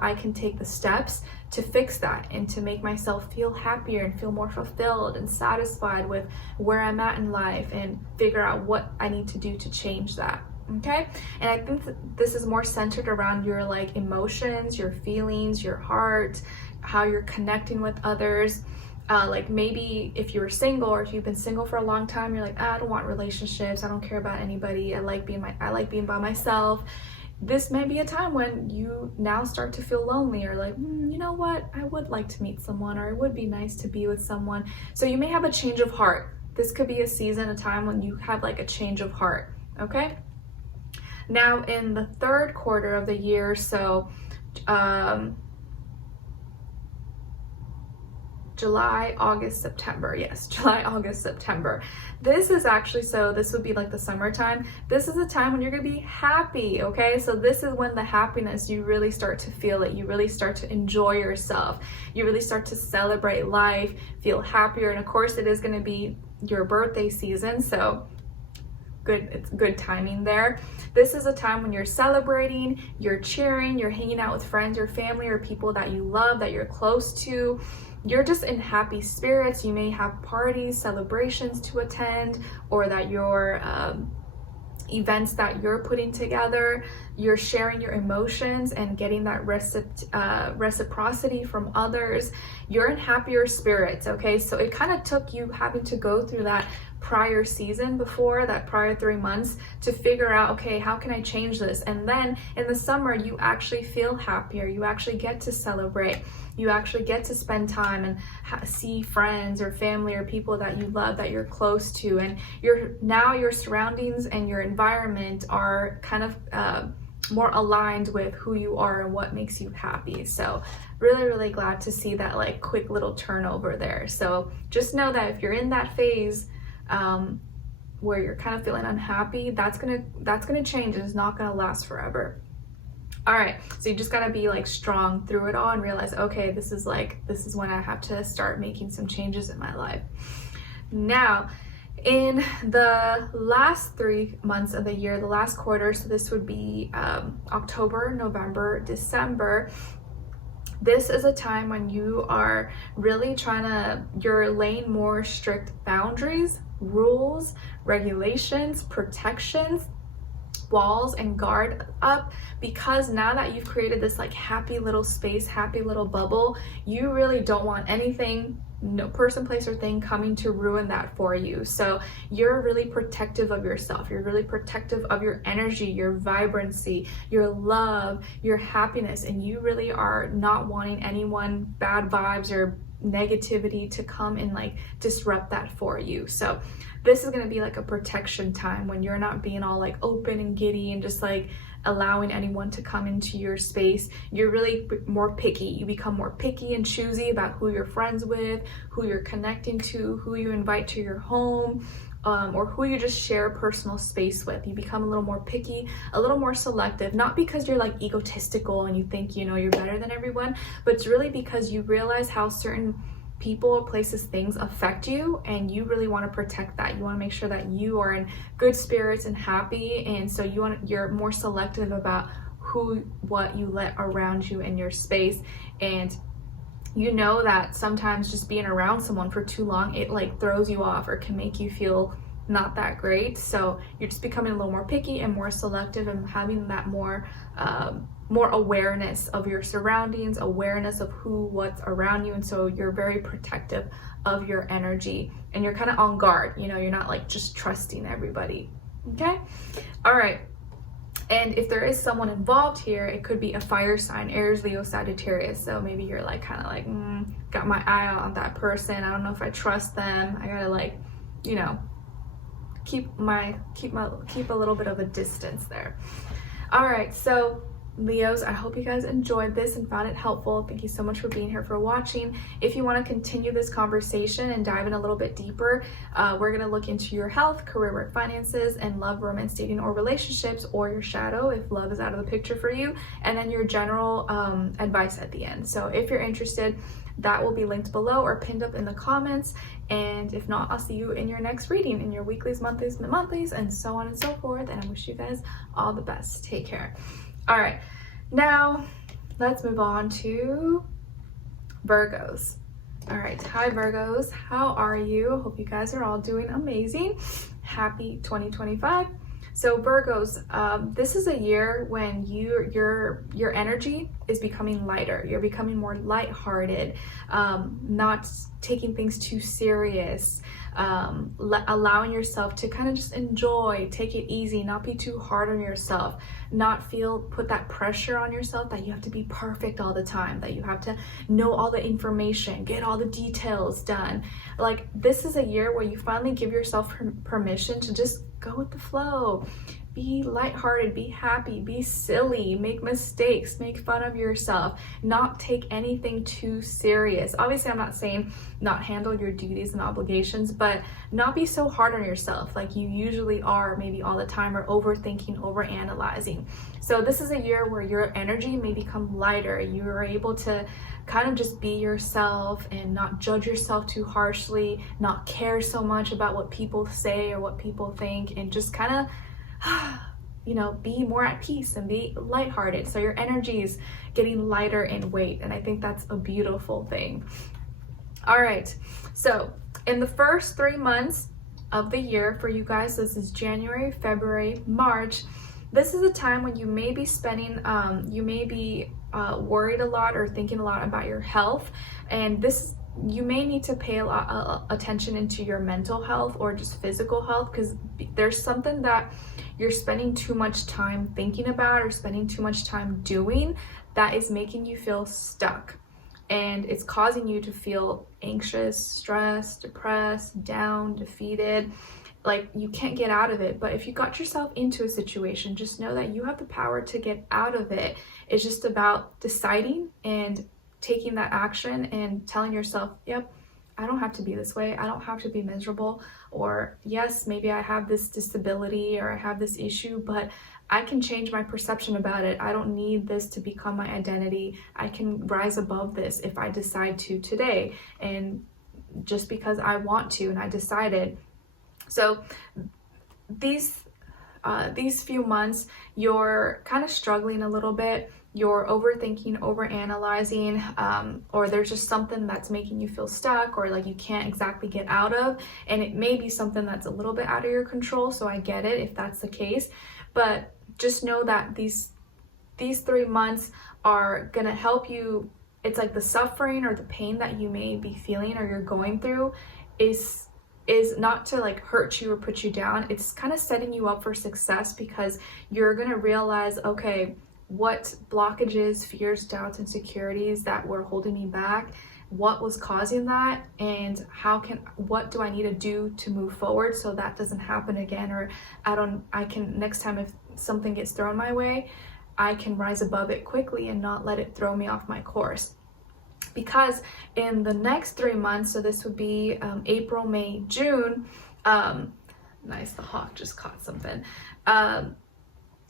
I can take the steps to fix that and to make myself feel happier and feel more fulfilled and satisfied with where I'm at in life, and figure out what I need to do to change that. Okay, and I think this is more centered around your emotions, your feelings, your heart, how you're connecting with others. Maybe if you were single, or if you've been single for a long time, you're I don't want relationships, I don't care about anybody, I like being by myself. This may be a time when you now start to feel lonely, or you know what, I would like to meet someone, or it would be nice to be with someone. So you may have a change of heart. this could be a season, a time when you have like a change of heart, okay? Now in the third quarter of the year, so July, August, September. Yes, July, August, September. This is actually, so this would be like the summertime. This is a time when you're gonna be happy, okay? So this is when the happiness, you really start to feel it. You really start to enjoy yourself. You really start to celebrate life, feel happier. And of course, it is gonna be your birthday season, so good, it's good timing there. This is a time when you're celebrating, you're cheering, you're hanging out with friends or family or people that you love, that you're close to. You're just in happy spirits. You may have parties, celebrations to attend, or that your events that you're putting together, you're sharing your emotions and getting that reciprocity from others. You're in happier spirits, okay? So it kind of took you having to go through that prior season before, that prior 3 months, to figure out, okay, how can I change this? And then in the summer, you actually feel happier. You actually get to celebrate. You actually get to spend time and see friends or family or people that you love, that you're close to. And now your surroundings and your environment are kind of more aligned with who you are and what makes you happy. So really, really glad to see that like quick little turnover there. So just know that if you're in that phase where you're kind of feeling unhappy, that's gonna change, and it's not gonna last forever. All right, so you just gotta be like strong through it all and realize, okay, this is when I have to start making some changes in my life. Now, in the last 3 months of the year, the last quarter, so this would be October, November, December, this is a time when you are really you're laying more strict boundaries, rules, regulations, protections, walls, and guard up, because now that you've created this like happy little space, happy little bubble, you really don't want anything, no person, place, or thing coming to ruin that for you. So you're really protective of yourself. You're really protective of your energy, your vibrancy, your love, your happiness, and you really are not wanting anyone, bad vibes or negativity to come and like disrupt that for you. So this is going to be like a protection time when you're not being all like open and giddy and just like allowing anyone to come into your space. You're really more picky. You become more picky and choosy about who you're friends with, who you're connecting to, who you invite to your home, or who you just share personal space with. You become a little more picky, a little more selective, not because you're like egotistical and you think, you know, you're better than everyone, but it's really because you realize how certain people, places, things affect you, and you really want to protect that. You want to make sure that you are in good spirits and happy, and so you're more selective about what you let around you in your space. And you know that sometimes just being around someone for too long, it like throws you off or can make you feel not that great. So you're just becoming a little more picky and more selective, and having that more awareness of your surroundings, awareness of what's around you. And so you're very protective of your energy, and you're kind of on guard, you know, you're not like just trusting everybody. Okay. All right. And if there is someone involved here, it could be a fire sign, Aries, Leo, Sagittarius. So maybe you're like kind of like, got my eye out on that person. I don't know if I trust them. I gotta like, you know, keep a little bit of a distance there. All right, so Leos, I hope you guys enjoyed this and found it helpful. Thank you so much for being here, for watching. If you want to continue this conversation and dive in a little bit deeper, we're going to look into your health, career, work, finances, and love, romance, dating, or relationships, or your shadow if love is out of the picture for you, and then your general advice at the end. So if you're interested, that will be linked below or pinned up in the comments. And if not, I'll see you in your next reading, in your weeklies, monthlies, and so on and so forth. And I wish you guys all the best. Take care. All right, now let's move on to Virgos. All right, hi Virgos, how are you? Hope you guys are all doing amazing. Happy 2025. So Virgos, this is a year when your energy is becoming lighter. You're becoming more lighthearted, not taking things too serious, allowing yourself to kind of just enjoy, take it easy, not be too hard on yourself, not put that pressure on yourself that you have to be perfect all the time, that you have to know all the information, get all the details done. Like, this is a year where you finally give yourself permission to just go with the flow. Be lighthearted, be happy, be silly, make mistakes, make fun of yourself, not take anything too serious. Obviously, I'm not saying not handle your duties and obligations, but not be so hard on yourself like you usually are maybe all the time, or overthinking, overanalyzing. So this is a year where your energy may become lighter. You are able to kind of just be yourself and not judge yourself too harshly, not care so much about what people say or what people think, and just kind of be more at peace and be lighthearted. So your energy is getting lighter in weight, and I think that's a beautiful thing. All right, so in the first 3 months of the year for you guys, this is January, February, March, this is a time when you may be spending, you may be worried a lot or thinking a lot about your health, and you may need to pay a lot of attention into your mental health or just physical health, because there's something that you're spending too much time thinking about or spending too much time doing that is making you feel stuck, and it's causing you to feel anxious, stressed, depressed, down, defeated, like you can't get out of it. But if you got yourself into a situation, just know that you have the power to get out of it. It's just about deciding and taking that action and telling yourself, yep, I don't have to be this way. I don't have to be miserable. Or yes, maybe I have this disability or I have this issue, but I can change my perception about it. I don't need this to become my identity. I can rise above this if I decide to today, and just because I want to and I decided. So these few months, you're kind of struggling a little bit. You're overthinking, overanalyzing, or there's just something that's making you feel stuck or like you can't exactly get out of. And it may be something that's a little bit out of your control, so I get it if that's the case. But just know that these 3 months are gonna help you. It's like the suffering or the pain that you may be feeling or you're going through is not to like hurt you or put you down. It's kind of setting you up for success, because you're gonna realize, okay, what blockages, fears, doubts, insecurities that were holding me back, what was causing that, and what do I need to do to move forward so that doesn't happen again, or I can next time if something gets thrown my way, I can rise above it quickly and not let it throw me off my course. Because in the next 3 months, so this would be April, May, June, nice, the hawk just caught something.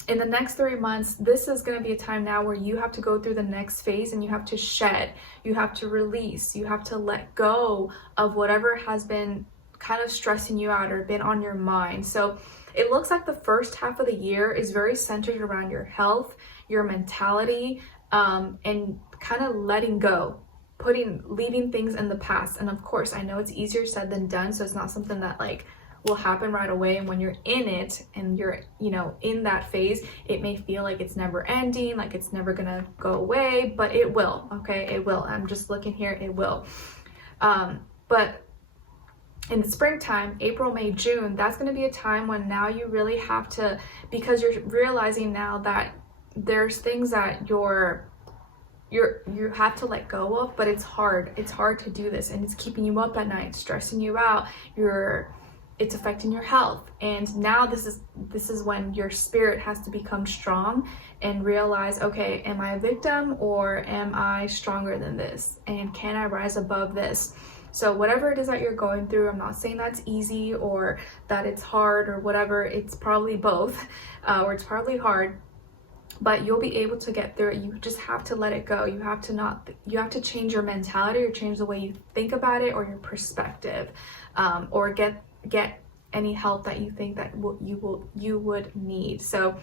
In the next 3 months, this is going to be a time now where you have to go through the next phase, and you have to shed, you have to release, you have to let go of whatever has been kind of stressing you out or been on your mind. So it looks like the first half of the year is very centered around your health, your mentality, and kind of letting go, leaving things in the past. And of course, I know it's easier said than done, so it's not something that like will happen right away. And when you're in it and you're, in that phase, it may feel like it's never ending, like it's never gonna go away, but it will, okay? It will. I'm just looking here, it will. But in the springtime, April, May, June, that's gonna be a time when now you really have to, because you're realizing now that there's things that you have to let go of, but it's hard to do this, and it's keeping you up at night, stressing you out, it's affecting your health. And now this is when your spirit has to become strong and realize, okay, am I a victim or am I stronger than this, and can I rise above this? So whatever it is that you're going through, I'm not saying that's easy or that it's hard or whatever, it's probably both, or it's probably hard, but you'll be able to get through it. You just have to let it go. You have to change your mentality or change the way you think about it, or your perspective, or get any help that you think that you would need. So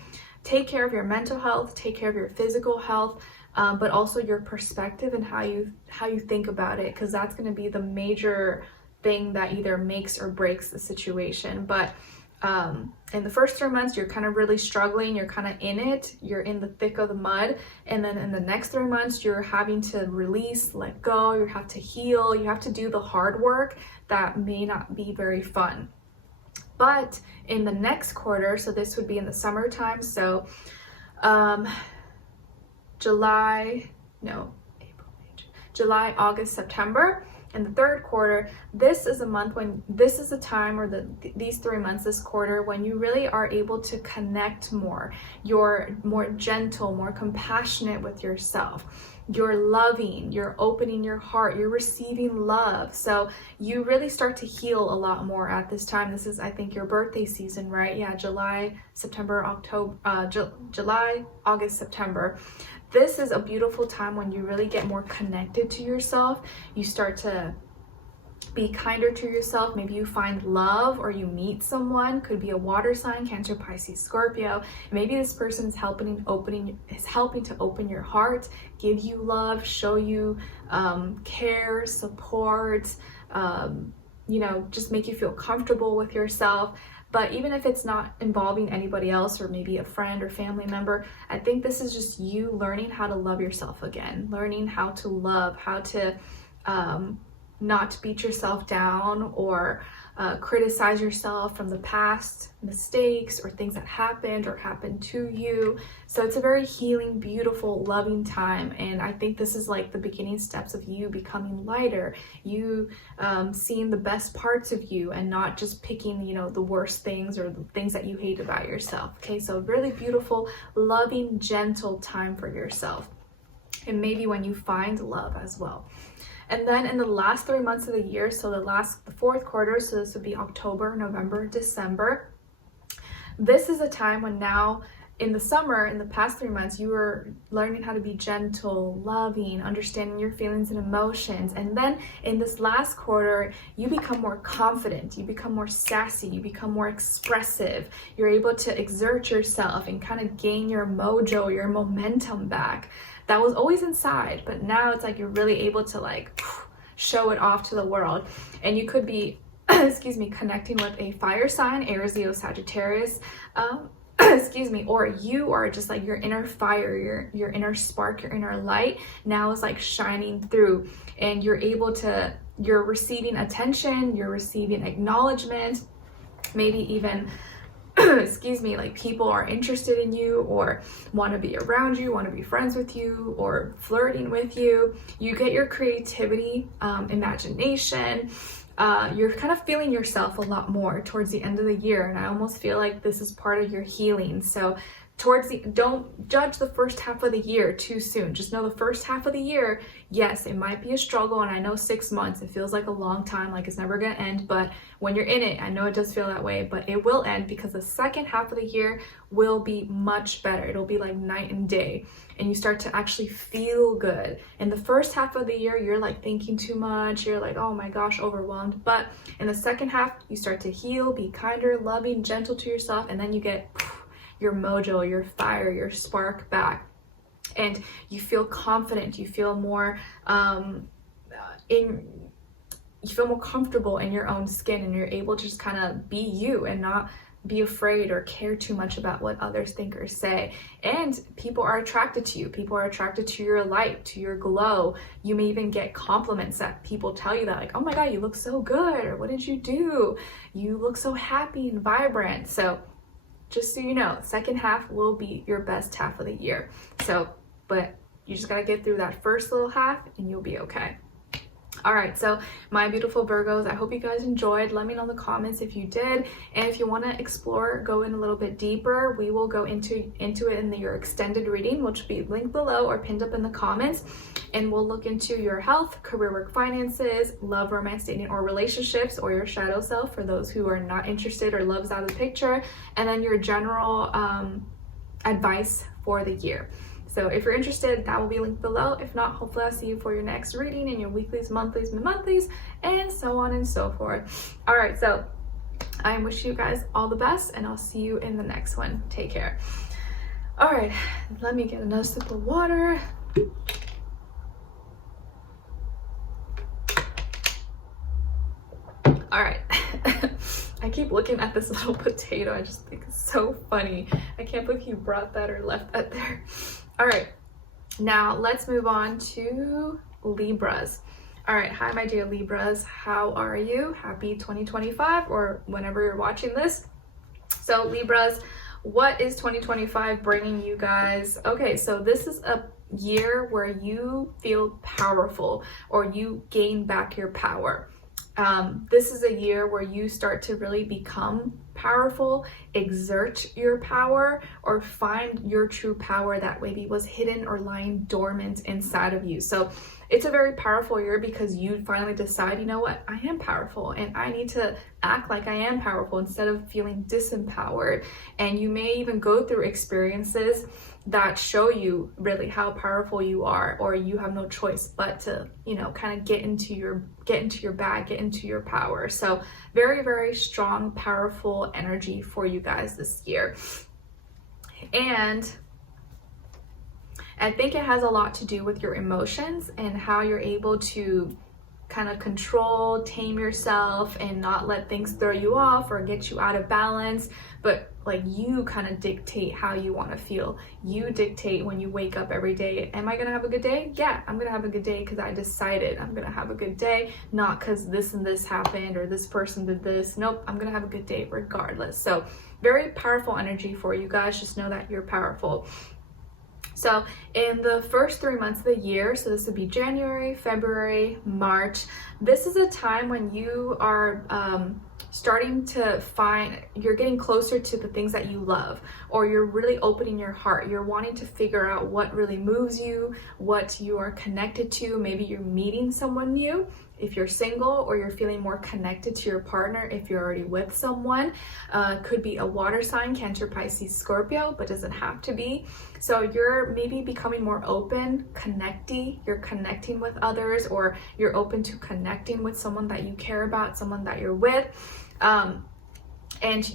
take care of your mental health, take care of your physical health, but also your perspective and how you think about it, because that's going to be the major thing that either makes or breaks the situation. But in the first 3 months, you're kind of really struggling, you're kind of in it, you're in the thick of the mud. And then in the next 3 months, you're having to release, let go, you have to heal, you have to do the hard work that may not be very fun. But in the next quarter, so this would be in the summertime, so July, August, September. In the third quarter, this is a month when, this is a time, or these 3 months, this quarter, when you really are able to connect more. You're more gentle, more compassionate with yourself. You're loving, you're opening your heart, you're receiving love. So you really start to heal a lot more at this time. This is, I think, your birthday season, right? Yeah, July, August, September. This is a beautiful time when you really get more connected to yourself. You start to be kinder to yourself. Maybe you find love, or you meet someone, could be a water sign, Cancer, Pisces, Scorpio. Maybe this person is helping to open your heart, give you love, show you care, support, just make you feel comfortable with yourself. But even if it's not involving anybody else, or maybe a friend or family member, I think this is just you learning how to love yourself again, learning how to love, how to not beat yourself down or criticize yourself from the past mistakes or things that happened or happened to you. So it's a very healing, beautiful, loving time. And I think this is like the beginning steps of you becoming lighter, you seeing the best parts of you and not just picking, the worst things or the things that you hate about yourself. Okay, so really beautiful, loving, gentle time for yourself. And maybe when you find love as well. And then in the last 3 months of the year, so the fourth quarter, so this would be October, November, December. This is a time when now in the summer, in the past 3 months, you were learning how to be gentle, loving, understanding your feelings and emotions. And then in this last quarter, you become more confident, you become more sassy, you become more expressive. You're able to exert yourself and kind of gain your mojo, your momentum back. That was always inside, but now it's like you're really able to show it off to the world. And you could be, connecting with a fire sign, Aries, Leo, Sagittarius, or you are just like your inner fire, your inner spark, your inner light now is like shining through, and you're receiving attention, you're receiving acknowledgement, maybe even like people are interested in you or want to be around you, want to be friends with you, or flirting with you. You get your creativity, imagination. You're kind of feeling yourself a lot more towards the end of the year. And I almost feel like this is part of your healing. So don't judge the first half of the year too soon. Just know the first half of the year, yes, it might be a struggle. And I know 6 months, it feels like a long time, like it's never gonna end. But when you're in it, I know it does feel that way, but it will end, because the second half of the year will be much better. It'll be like night and day, and you start to actually feel good. In the first half of the year, you're like thinking too much. You're like, oh my gosh, overwhelmed. But in the second half, you start to heal, be kinder, loving, gentle to yourself, and then you get your mojo, your fire, your spark back, and you feel confident. You feel more comfortable in your own skin, and you're able to just kind of be you and not be afraid or care too much about what others think or say. And people are attracted to you. People are attracted to your light, to your glow. You may even get compliments that people tell you that, like, oh my God, you look so good, or what did you do? You look so happy and vibrant. So just so you know, second half will be your best half of the year. So, but you just gotta get through that first little half and you'll be okay. All right, so my beautiful Virgos, I hope you guys enjoyed. Let me know in the comments if you did. And if you want to explore, go in a little bit deeper, we will go into it in your extended reading, which will be linked below or pinned up in the comments. And we'll look into your health, career, work, finances, love, romance, dating, or relationships, or your shadow self for those who are not interested or love's out of the picture. And then your general advice for the year. So if you're interested, that will be linked below. If not, hopefully I'll see you for your next reading in your weeklies, monthlies, mid-monthlies, and so on and so forth. All right, so I wish you guys all the best, and I'll see you in the next one. Take care. All right, let me get another sip of water. All right. I keep keep looking at this little potato. I just think it's so funny. I can't believe he brought that or left that there. All right, now let's move on to Libras. All right, hi my dear Libras, how are you? Happy 2025, or whenever you're watching this. So Libras, what is 2025 bringing you guys? Okay, so this is a year where you feel powerful, or you gain back your power. This is a year where you start to really become powerful, exert your power, or find your true power that maybe was hidden or lying dormant inside of you. So it's a very powerful year because you finally decide, you know what, I am powerful and I need to act like I am powerful instead of feeling disempowered. And you may even go through experiences that show you really how powerful you are, or you have no choice but to, you know, kind of get into your bag, get into your power. So very, very strong, powerful energy for you guys this year. And I think it has a lot to do with your emotions and how you're able to kind of control, tame yourself, and not let things throw you off or get you out of balance. But like, you kind of dictate how you want to feel. You dictate when you wake up every day. Am I gonna have a good day? Yeah, I'm gonna have a good day because I decided I'm gonna have a good day, not because this and this happened or this person did this. Nope, I'm gonna have a good day regardless. So very powerful energy for you guys. Just know that you're powerful. So in the first 3 months of the year, so this would be January, February, March, this is a time when you are starting to find, you're getting closer to the things that you love, or you're really opening your heart. You're wanting to figure out what really moves you, what you are connected to. Maybe you're meeting someone new if you're single, or you're feeling more connected to your partner if you're already with someone. Could be a water sign, Cancer, Pisces, Scorpio, but doesn't have to be. So you're maybe becoming more open, you're connecting with others, or you're open to connecting with someone that you care about, someone that you're with. And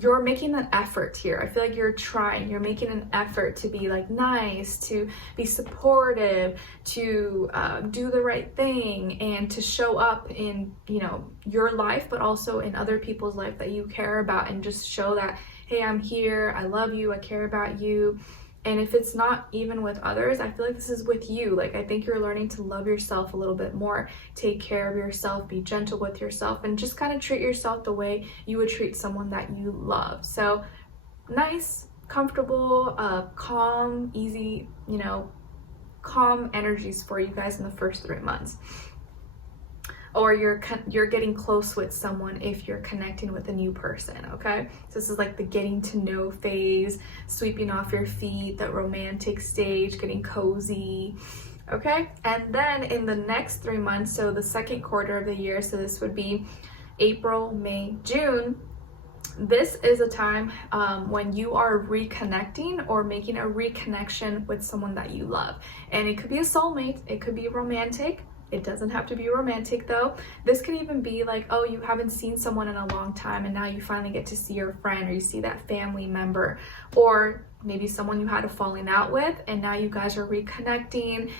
you're making an effort here. I feel like you're making an effort to be like nice, to be supportive, to do the right thing, and to show up in, you know, your life, but also in other people's life that you care about, and just show that, hey, I'm here, I love you, I care about you. And if it's not even with others, I feel like this is with you. Like, I think you're learning to love yourself a little bit more, take care of yourself, be gentle with yourself, and just kind of treat yourself the way you would treat someone that you love. So nice, comfortable, calm, easy, you know, calm energies for you guys in the first 3 months. Or you're getting close with someone if you're connecting with a new person, okay? So this is like the getting to know phase, sweeping off your feet, the romantic stage, getting cozy, okay? And then in the next 3 months, so the second quarter of the year, so this would be April, May, June, this is a time when you are reconnecting or making a reconnection with someone that you love. And it could be a soulmate, it could be romantic. It doesn't have to be romantic though. This could even be like, oh, you haven't seen someone in a long time and now you finally get to see your friend, or you see that family member, or maybe someone you had a falling out with and now you guys are reconnecting.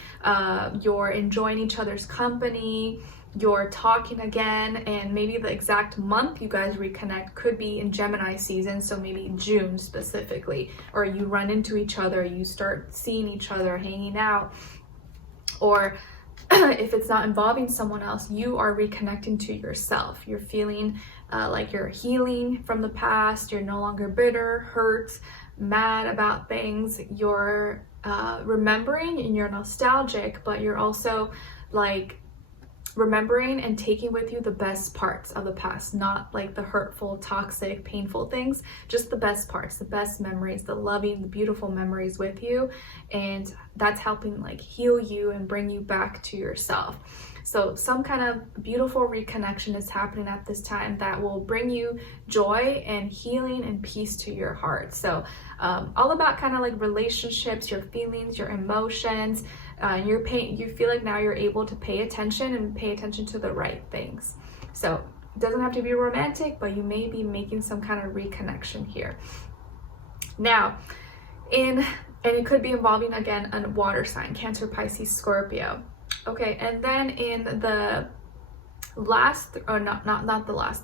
You're enjoying each other's company, you're talking again, and maybe the exact month you guys reconnect could be in Gemini season, so maybe June specifically, or you run into each other, you start seeing each other, hanging out, or if it's not involving someone else, you are reconnecting to yourself. You're feeling like you're healing from the past. You're no longer bitter, hurt, mad about things. You're remembering and you're nostalgic, but you're also like remembering and taking with you the best parts of the past, not like the hurtful, toxic, painful things, just the best parts, the best memories, the loving, the beautiful memories with you. And that's helping like heal you and bring you back to yourself. So some kind of beautiful reconnection is happening at this time that will bring you joy and healing and peace to your heart. So all about kind of like relationships, your feelings, your emotions. You feel like now you're able to pay attention and pay attention to the right things. So it doesn't have to be romantic, but you may be making some kind of reconnection here. Now, and it could be involving again a water sign, Cancer, Pisces, Scorpio. Okay, and then in the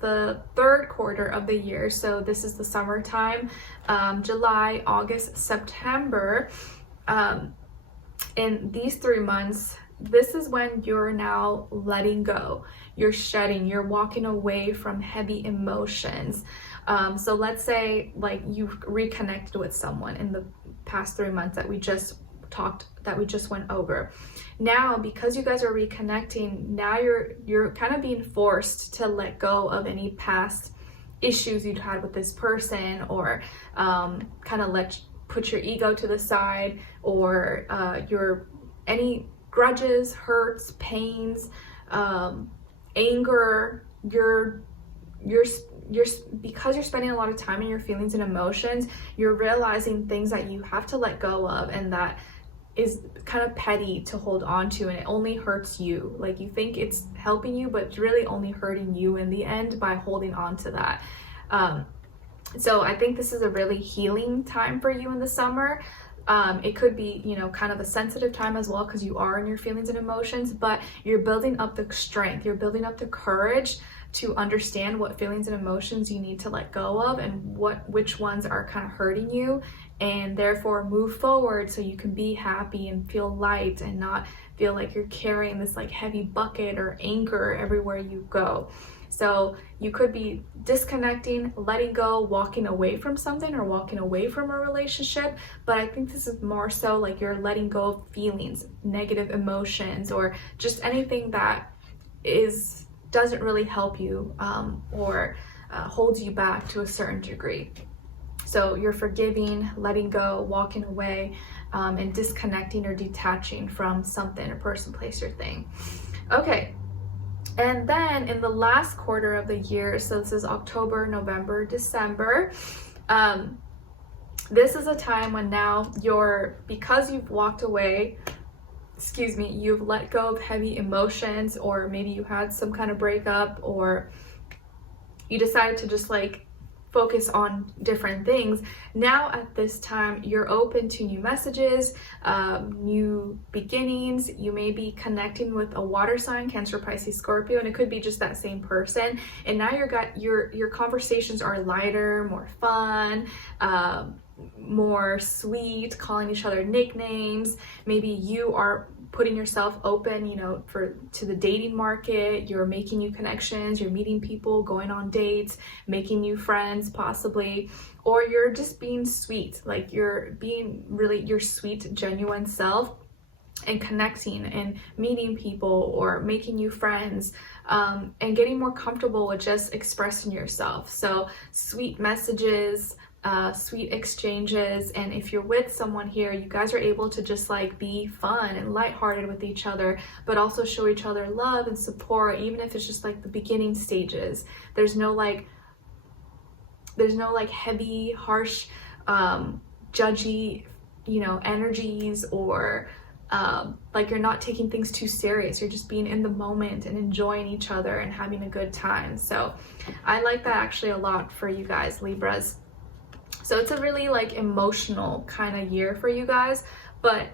the third quarter of the year. So this is the summertime, July, August, September. In these 3 months, this is when you're now letting go, you're shedding, you're walking away from heavy emotions. So let's say like you've reconnected with someone in the past 3 months that we just went over. Now, because you guys are reconnecting, now you're kind of being forced to let go of any past issues you'd had with this person, or kind of put your ego to the side, or any grudges, hurts, pains, anger. Because you're spending a lot of time in your feelings and emotions, you're realizing things that you have to let go of, and that is kind of petty to hold on to, and it only hurts you. Like, you think it's helping you, but it's really only hurting you in the end by holding on to that. So I think this is a really healing time for you in the summer. It could be, you know, kind of a sensitive time as well, because you are in your feelings and emotions, but you're building up the strength, you're building up the courage to understand what feelings and emotions you need to let go of, and which ones are kind of hurting you, and therefore move forward so you can be happy and feel light and not feel like you're carrying this like heavy bucket or anchor everywhere you go. So you could be disconnecting, letting go, walking away from something, or walking away from a relationship. But I think this is more so like you're letting go of feelings, negative emotions, or just anything that doesn't really help you, or holds you back to a certain degree. So you're forgiving, letting go, walking away, and disconnecting or detaching from something, a person, place, or thing. Okay. And then in the last quarter of the year, so this is October, November, December, this is a time when now because you've walked away, you've let go of heavy emotions, or maybe you had some kind of breakup, or you decided to just like focus on different things. Now at this time, you're open to new messages, new beginnings. You may be connecting with a water sign, Cancer, Pisces, Scorpio, and it could be just that same person. And now your conversations are lighter, more fun, more sweet, calling each other nicknames. Maybe you are putting yourself open, you know, to the dating market. You're making new connections, you're meeting people, going on dates, making new friends possibly, or you're just being sweet, like you're being really your sweet, genuine self, and connecting and meeting people or making new friends, and getting more comfortable with just expressing yourself. So sweet messages, sweet exchanges, and if you're with someone here, you guys are able to just like be fun and lighthearted with each other, but also show each other love and support, even if it's just like the beginning stages. There's no like heavy, harsh, judgy, you know, energies, or like you're not taking things too serious. You're just being in the moment and enjoying each other and having a good time. So I like that actually a lot for you guys, Libras. So it's a really like emotional kind of year for you guys, but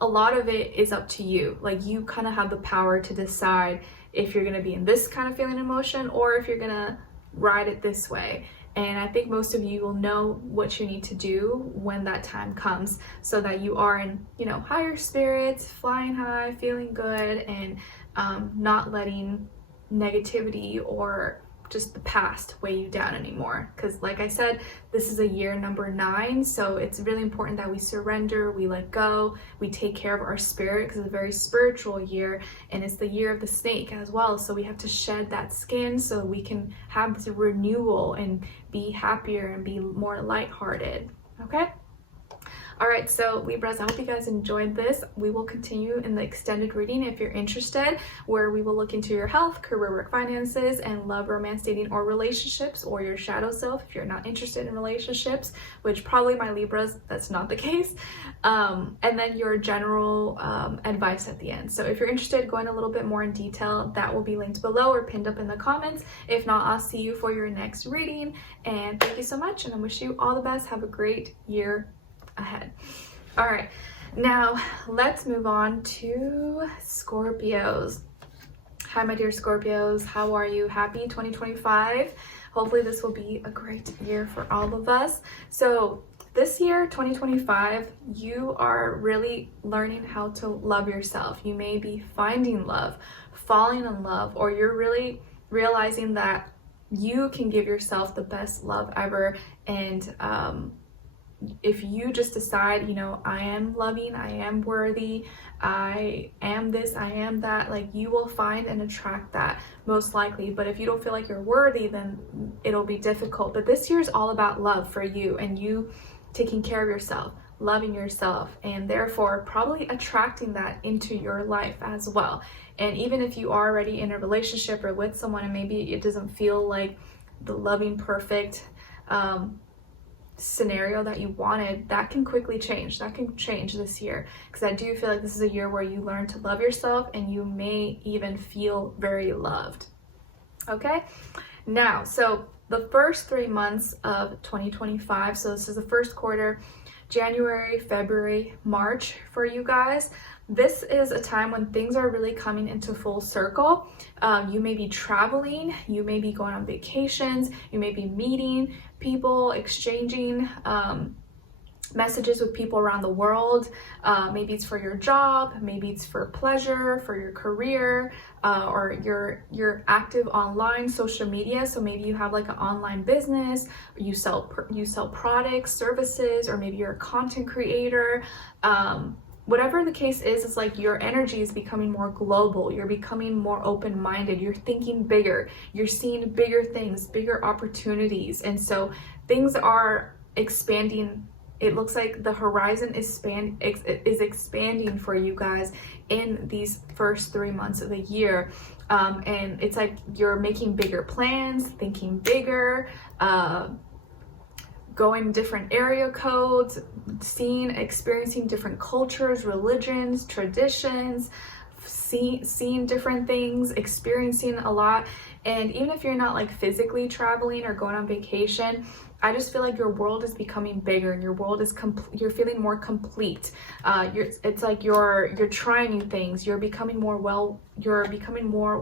a lot of it is up to you. Like, you kind of have the power to decide if you're going to be in this kind of feeling emotion, or if you're going to ride it this way. And I think most of you will know what you need to do when that time comes, so that you are in, you know, higher spirits, flying high, feeling good, and not letting negativity or just the past weigh you down anymore. Because like I said, this is a year number 9, so it's really important that we surrender, we let go, we take care of our spirit, because it's a very spiritual year, and it's the year of the snake as well. So we have to shed that skin so we can have this renewal and be happier and be more lighthearted. Okay. All right, so Libras, I hope you guys enjoyed this. We will continue in the extended reading if you're interested, where we will look into your health, career, work, finances, and love, romance, dating, or relationships, or your shadow self if you're not interested in relationships, which probably my Libras, that's not the case. And then your general advice at the end. So if you're interested, going a little bit more in detail, that will be linked below or pinned up in the comments. If not, I'll see you for your next reading. And thank you so much, and I wish you all the best. Have a great year ahead. All right, now let's move on to Scorpios. Hi my dear Scorpios, how are you? Happy 2025. Hopefully this will be a great year for all of us. So this year, 2025, you are really learning how to love yourself. You may be finding love, falling in love, or you're really realizing that you can give yourself the best love ever. And if you just decide, you know, I am loving, I am worthy, I am this, I am that, like, you will find and attract that most likely. But if you don't feel like you're worthy, then it'll be difficult. But this year is all about love for you and you taking care of yourself, loving yourself, and therefore probably attracting that into your life as well. And even if you are already in a relationship or with someone and maybe it doesn't feel like the loving, perfect scenario that you wanted, that can quickly change. That can change this year, because I do feel like this is a year where you learn to love yourself and you may even feel very loved. Okay, now, so the first 3 months of 2025, so this is the first quarter, January, February, March for you guys. This is a time when things are really coming into full circle. You may be traveling, you may be going on vacations, you may be meeting people, exchanging messages with people around the world. Maybe it's for your job, maybe it's for pleasure, for your career, or you're active online, social media. So maybe you have like an online business, or you sell products, services, or maybe you're a content creator. Whatever the case is, it's like your energy is becoming more global. You're becoming more open-minded. You're thinking bigger. You're seeing bigger things, bigger opportunities. And so things are expanding. It looks like the horizon is expanding for you guys in these first 3 months of the year. And it's like you're making bigger plans, thinking bigger, going different area codes, experiencing different cultures, religions, traditions, seeing different things, experiencing a lot. And even if you're not like physically traveling or going on vacation, I just feel like your world is becoming bigger and your world is you're feeling more complete. It's like you're trying new things. You're becoming more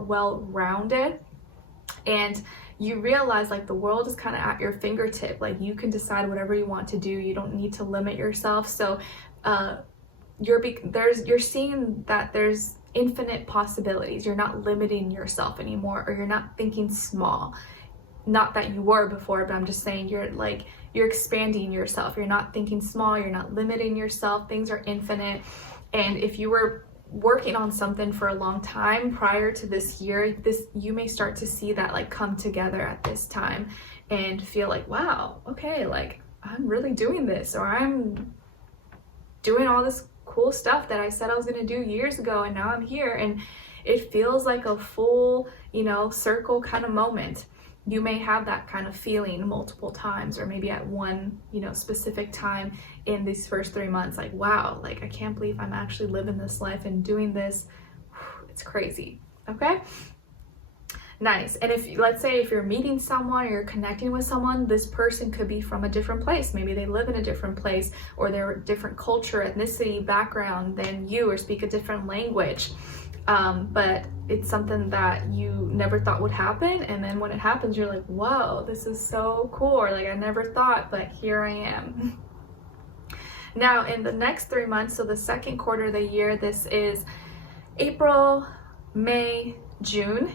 well-rounded, and you realize like the world is kind of at your fingertip. Like you can decide whatever you want to do. You don't need to limit yourself. So you're seeing that there's infinite possibilities. You're not limiting yourself anymore, or you're not thinking small. Not that you were before, but I'm just saying you're expanding yourself. You're not thinking small, you're not limiting yourself. Things are infinite. And if you were working on something for a long time prior to this year, you may start to see that like come together at this time and feel like, wow, okay, like I'm really doing this, or I'm doing all this cool stuff that I said I was going to do years ago, and now I'm here. And it feels like a full, circle kind of moment. You may have that kind of feeling multiple times, or maybe at one, specific time in these first 3 months, like, wow, like I can't believe I'm actually living this life and doing this. It's crazy. Okay. Nice. And let's say if you're meeting someone or you're connecting with someone, this person could be from a different place. Maybe they live in a different place, or they're a different culture, ethnicity, background than you, or speak a different language. But it's something that you never thought would happen, and then when it happens, you're like, whoa, this is so cool, or like I never thought, but here I am. Now in the next 3 months, so the second quarter of the year, this is April, May, June,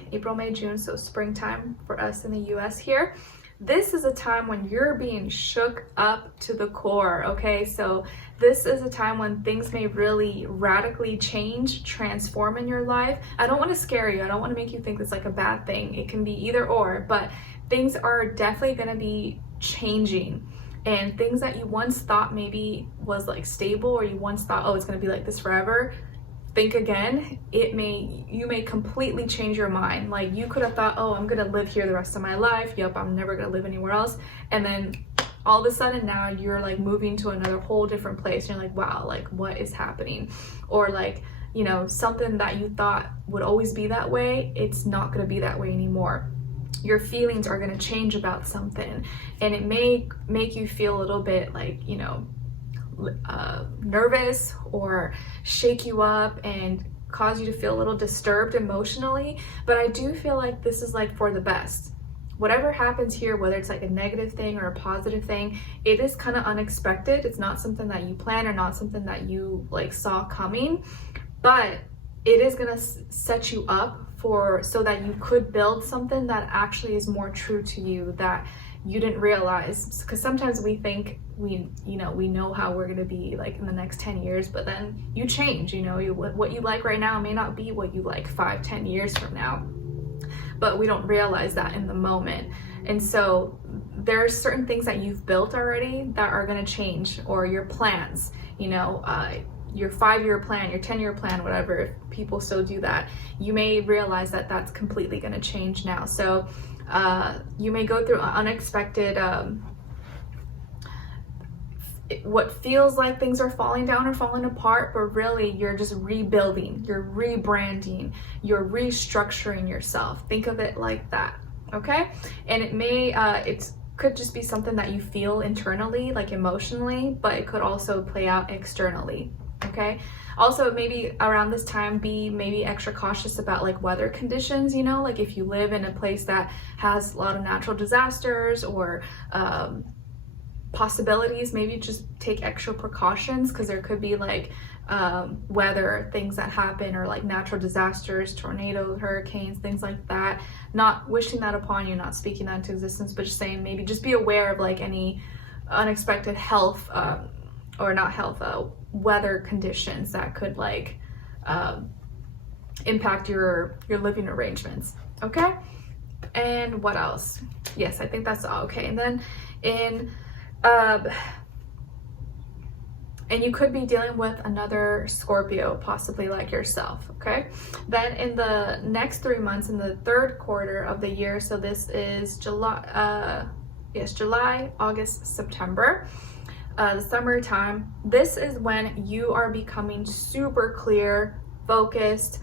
so springtime for us in the US here. This is a time when you're being shook up to the core, okay? So this is a time when things may really radically change, transform in your life. I don't want to scare you. I don't want to make you think it's like a bad thing. It can be either or, but things are definitely going to be changing. And things that you once thought maybe was like stable, or you once thought, oh, it's going to be like this forever, think again. You may completely change your mind. Like you could have thought, oh, I'm gonna live here the rest of my life. Yep, I'm never gonna live anywhere else. And then all of a sudden now you're like moving to another whole different place. You're like, wow, like what is happening? Or like, something that you thought would always be that way, it's not gonna be that way anymore. Your feelings are gonna change about something, and it may make you feel a little bit like, nervous, or shake you up and cause you to feel a little disturbed emotionally, but I do feel like this is like for the best. Whatever happens here, whether it's like a negative thing or a positive thing, it is kind of unexpected. It's not something that you plan or not something that you like saw coming, but it is gonna set you up so that you could build something that actually is more true to you, that you didn't realize. Because sometimes we think we know how we're gonna be like in the next 10 years, but then you change. What you like right now may not be what you like 5-10 years from now, but we don't realize that in the moment. And so there's certain things that you've built already that are going to change, or your plans, your 5-year plan, your 10-year plan, whatever. If people still do that, you may realize that that's completely going to change now. So you may go through unexpected what feels like things are falling down or falling apart, but really you're just rebuilding, you're rebranding, you're restructuring yourself. Think of it like that, okay? And it could just be something that you feel internally, like emotionally, but it could also play out externally, okay? Also, maybe around this time, be maybe extra cautious about like weather conditions, like if you live in a place that has a lot of natural disasters or possibilities, maybe just take extra precautions, because there could be like weather things that happen, or like natural disasters, tornadoes, hurricanes, things like that. Not wishing that upon you, not speaking that into existence, but just saying maybe just be aware of like any unexpected health or not health, weather conditions that could like impact your living arrangements, okay? And what else? Yes, I think that's all. Okay, and then and you could be dealing with another Scorpio, possibly like yourself, okay? Then in the next 3 months, in the third quarter of the year, so this is July, August, September, the summertime, this is when you are becoming super clear, focused,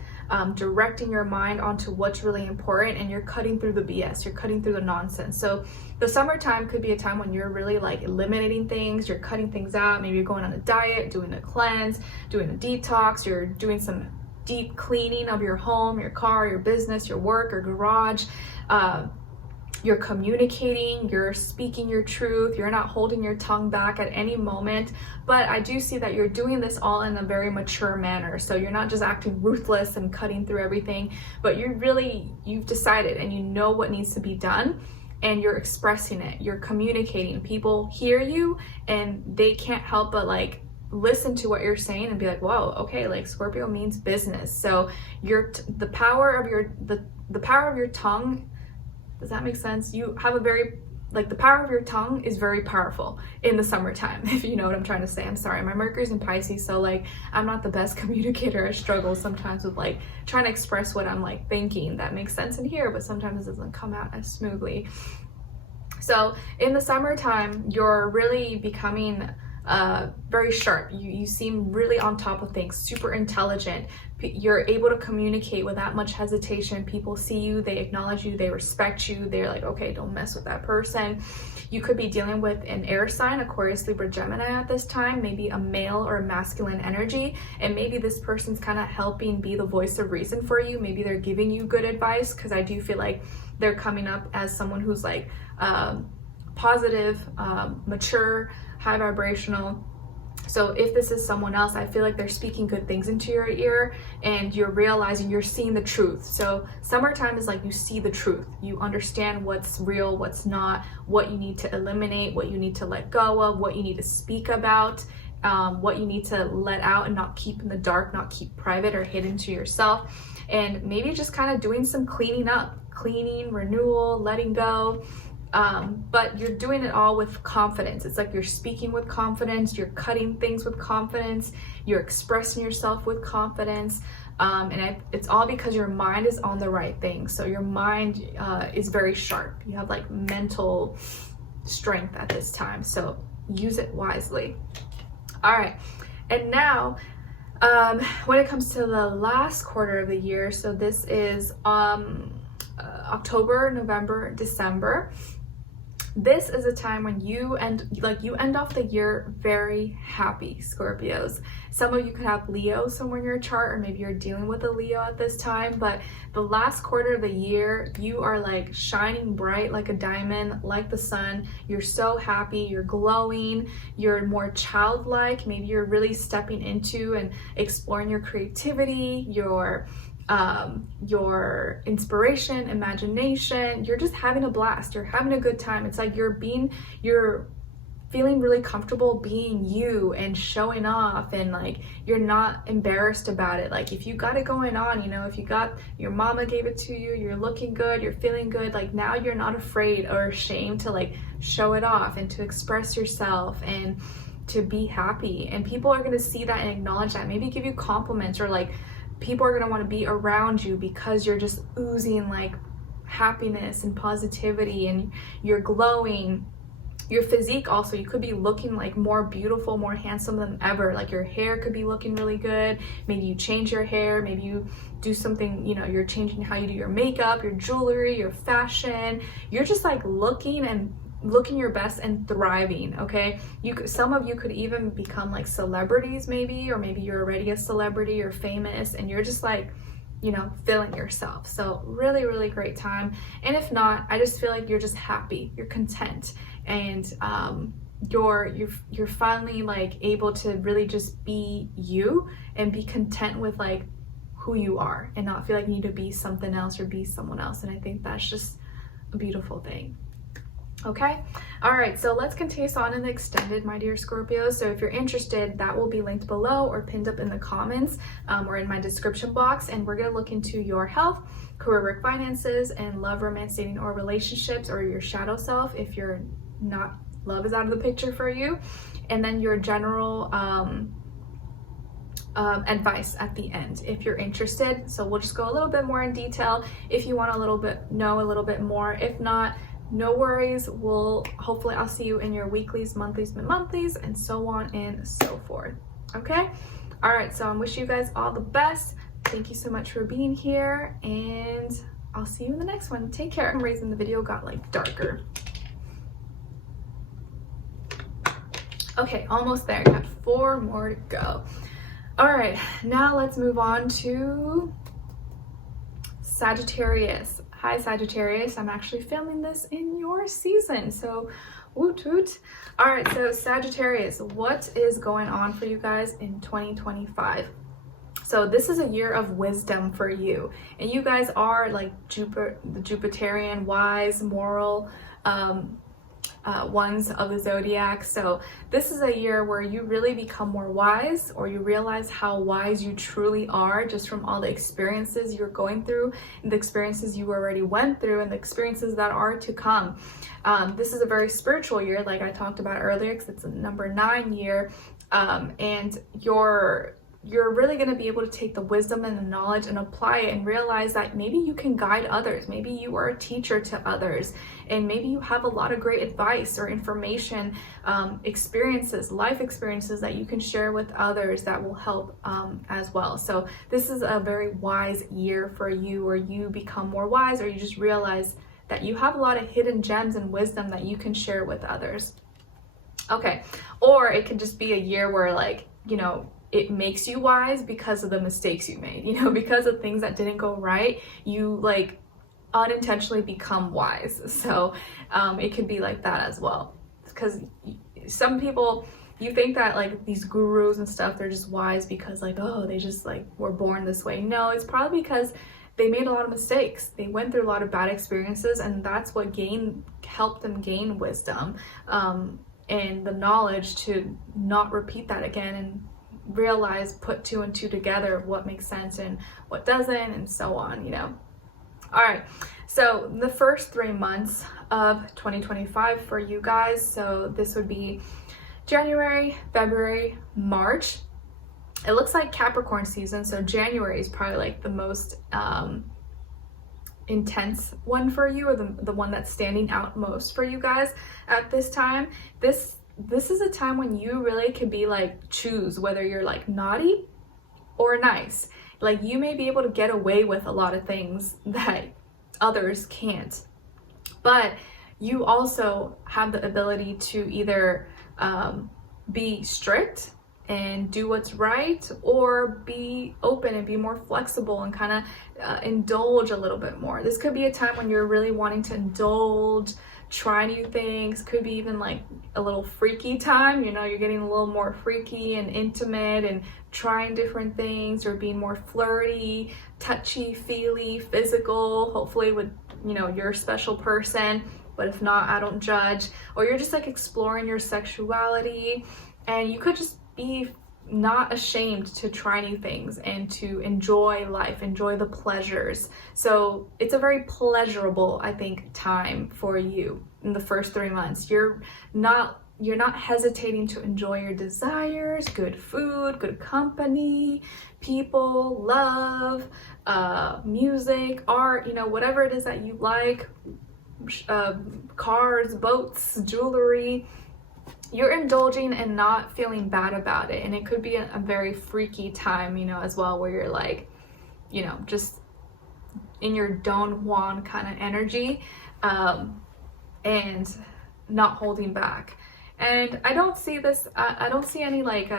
directing your mind onto what's really important, and you're cutting through the BS, you're cutting through the nonsense. So the summertime could be a time when you're really like eliminating things, you're cutting things out. Maybe you're going on a diet, doing a cleanse, doing a detox, you're doing some deep cleaning of your home, your car, your business, your work, your garage. You're communicating, you're speaking your truth, you're not holding your tongue back at any moment. But I do see that you're doing this all in a very mature manner. So you're not just acting ruthless and cutting through everything, but you've decided and you know what needs to be done, and you're expressing it, you're communicating. People hear you and they can't help but like listen to what you're saying and be like, whoa, okay, like Scorpio means business. So the power of your tongue, does that make sense? You have a very, like, the power of your tongue is very powerful in the summertime, if you know what I'm trying to say. I'm sorry, my Mercury's in Pisces, so like I'm not the best communicator. I struggle sometimes with like trying to express what I'm like thinking. That makes sense in here, but sometimes it doesn't come out as smoothly. So in the summertime, you're really becoming very sharp. You seem really on top of things, super intelligent. You're able to communicate without much hesitation. People see you, they acknowledge you, they respect you. They're like, okay, don't mess with that person. You could be dealing with an air sign, Aquarius, Libra, Gemini at this time, maybe a male or a masculine energy. And maybe this person's kind of helping be the voice of reason for you. Maybe they're giving you good advice, because I do feel like they're coming up as someone who's like positive, mature, high vibrational. So if this is someone else, I feel like they're speaking good things into your ear, and you're realizing, you're seeing the truth. So summertime is like you see the truth. You understand what's real, what's not, what you need to eliminate, what you need to let go of, what you need to speak about, what you need to let out and not keep in the dark, not keep private or hidden to yourself. And maybe just kind of doing some cleaning up, renewal, letting go. But you're doing it all with confidence. It's like you're speaking with confidence, you're cutting things with confidence, you're expressing yourself with confidence, and it's all because your mind is on the right thing. So your mind is very sharp. You have like mental strength at this time, so use it wisely. All right, and now when it comes to the last quarter of the year, so this is October, November, December. this is a time when you end off the year very happy, Scorpios. Some of you could have Leo somewhere in your chart, or maybe you're dealing with a Leo at this time, but the last quarter of the year, you are like shining bright like a diamond, like the sun. You're so happy, you're glowing, you're more childlike. Maybe you're really stepping into and exploring your creativity, your inspiration, imagination. You're just having a blast, you're having a good time. It's like you're feeling really comfortable being you and showing off, and like you're not embarrassed about it. Like if you got it going on, you know, if you got your mama gave it to you, you're looking good, you're feeling good, like now you're not afraid or ashamed to like show it off and to express yourself and to be happy. And people are going to see that and acknowledge that, maybe give you compliments, or like people are going to want to be around you because you're just oozing like happiness and positivity, and you're glowing. Your physique also, you could be looking like more beautiful, more handsome than ever. Like your hair could be looking really good. Maybe you change your hair, maybe you do something, you know, you're changing how you do your makeup, your jewelry, your fashion. You're just like looking your best and thriving. Okay, some of you could even become like celebrities maybe, or maybe you're already a celebrity, you're famous, and you're just like, you know, feeling yourself. So really, really great time. And if not, I just feel like you're just happy, you're content, and you're finally like able to really just be you and be content with like who you are, and not feel like you need to be something else or be someone else. And I think that's just a beautiful thing. Okay, all right, so let's continue on in the extended, my dear Scorpio. So if you're interested, that will be linked below or pinned up in the comments or in my description box. And we're going to look into your health, career, work, finances, and love, romance, dating, or relationships, or your shadow self if you're not, love is out of the picture for you. And then your general advice at the end if you're interested. So we'll just go a little bit more in detail if you want know a little bit more. If not, no worries. Hopefully I'll see you in your weeklies, monthlies, mid-monthlies, and so on and so forth. Okay, all right, so I wish you guys all the best. Thank you so much for being here, and I'll see you in the next one. Take care. For some reason the video got like darker. Okay, almost there. Got 4 more to go. All right, now let's move on to Sagittarius. Hi Sagittarius, I'm actually filming this in your season, so woot woot. All right, so Sagittarius, what is going on for you guys in 2025? So this is a year of wisdom for you, and you guys are like the Jupiterian, wise, moral ones of the zodiac. So this is a year where you really become more wise, or you realize how wise you truly are just from all the experiences you're going through, and the experiences you already went through, and the experiences that are to come. This is a very spiritual year, like I talked about earlier, because it's a number 9 year, and you're really going to be able to take the wisdom and the knowledge and apply it, and realize that maybe you can guide others, maybe you are a teacher to others, and maybe you have a lot of great advice or information, experiences, life experiences that you can share with others that will help as well. So this is a very wise year for you, where you become more wise, or you just realize that you have a lot of hidden gems and wisdom that you can share with others. Okay, or it could just be a year where, like, you know, it makes you wise because of the mistakes you made, you know, because of things that didn't go right, you like unintentionally become wise. So it could be like that as well, because some people, you think that like these gurus and stuff, they're just wise because like, oh, they just like were born this way. No, it's probably because they made a lot of mistakes. They went through a lot of bad experiences, and that's what helped them gain wisdom and the knowledge to not repeat that again, and realize, put 2 and 2 together, what makes sense and what doesn't, and so on, you know. All right, so the first 3 months of 2025 for you guys, so this would be January, February, March. It looks like Capricorn season, so January is probably like the most intense one for you, or the one that's standing out most for you guys at this time. This is a time when you really could be like, choose whether you're like naughty or nice. Like you may be able to get away with a lot of things that others can't, but you also have the ability to either be strict and do what's right, or be open and be more flexible and kind of indulge a little bit more. This could be a time when you're really wanting to indulge, try new things. Could be even like a little freaky time, you know, you're getting a little more freaky and intimate and trying different things, or being more flirty, touchy feely, physical, hopefully with, you know, your special person, but if not, I don't judge. Or you're just like exploring your sexuality, and you could just be not ashamed to try new things and to enjoy life, enjoy the pleasures. So it's a very pleasurable, I think, time for you in the first 3 months. You're not hesitating to enjoy your desires, good food, good company, people, love, music, art, you know, whatever it is that you like, cars, boats, jewelry. You're indulging and not feeling bad about it. And it could be a very freaky time, you know, as well, where you're like, you know, just in your Don Juan kind of energy, and not holding back. And I don't see this, I don't see any like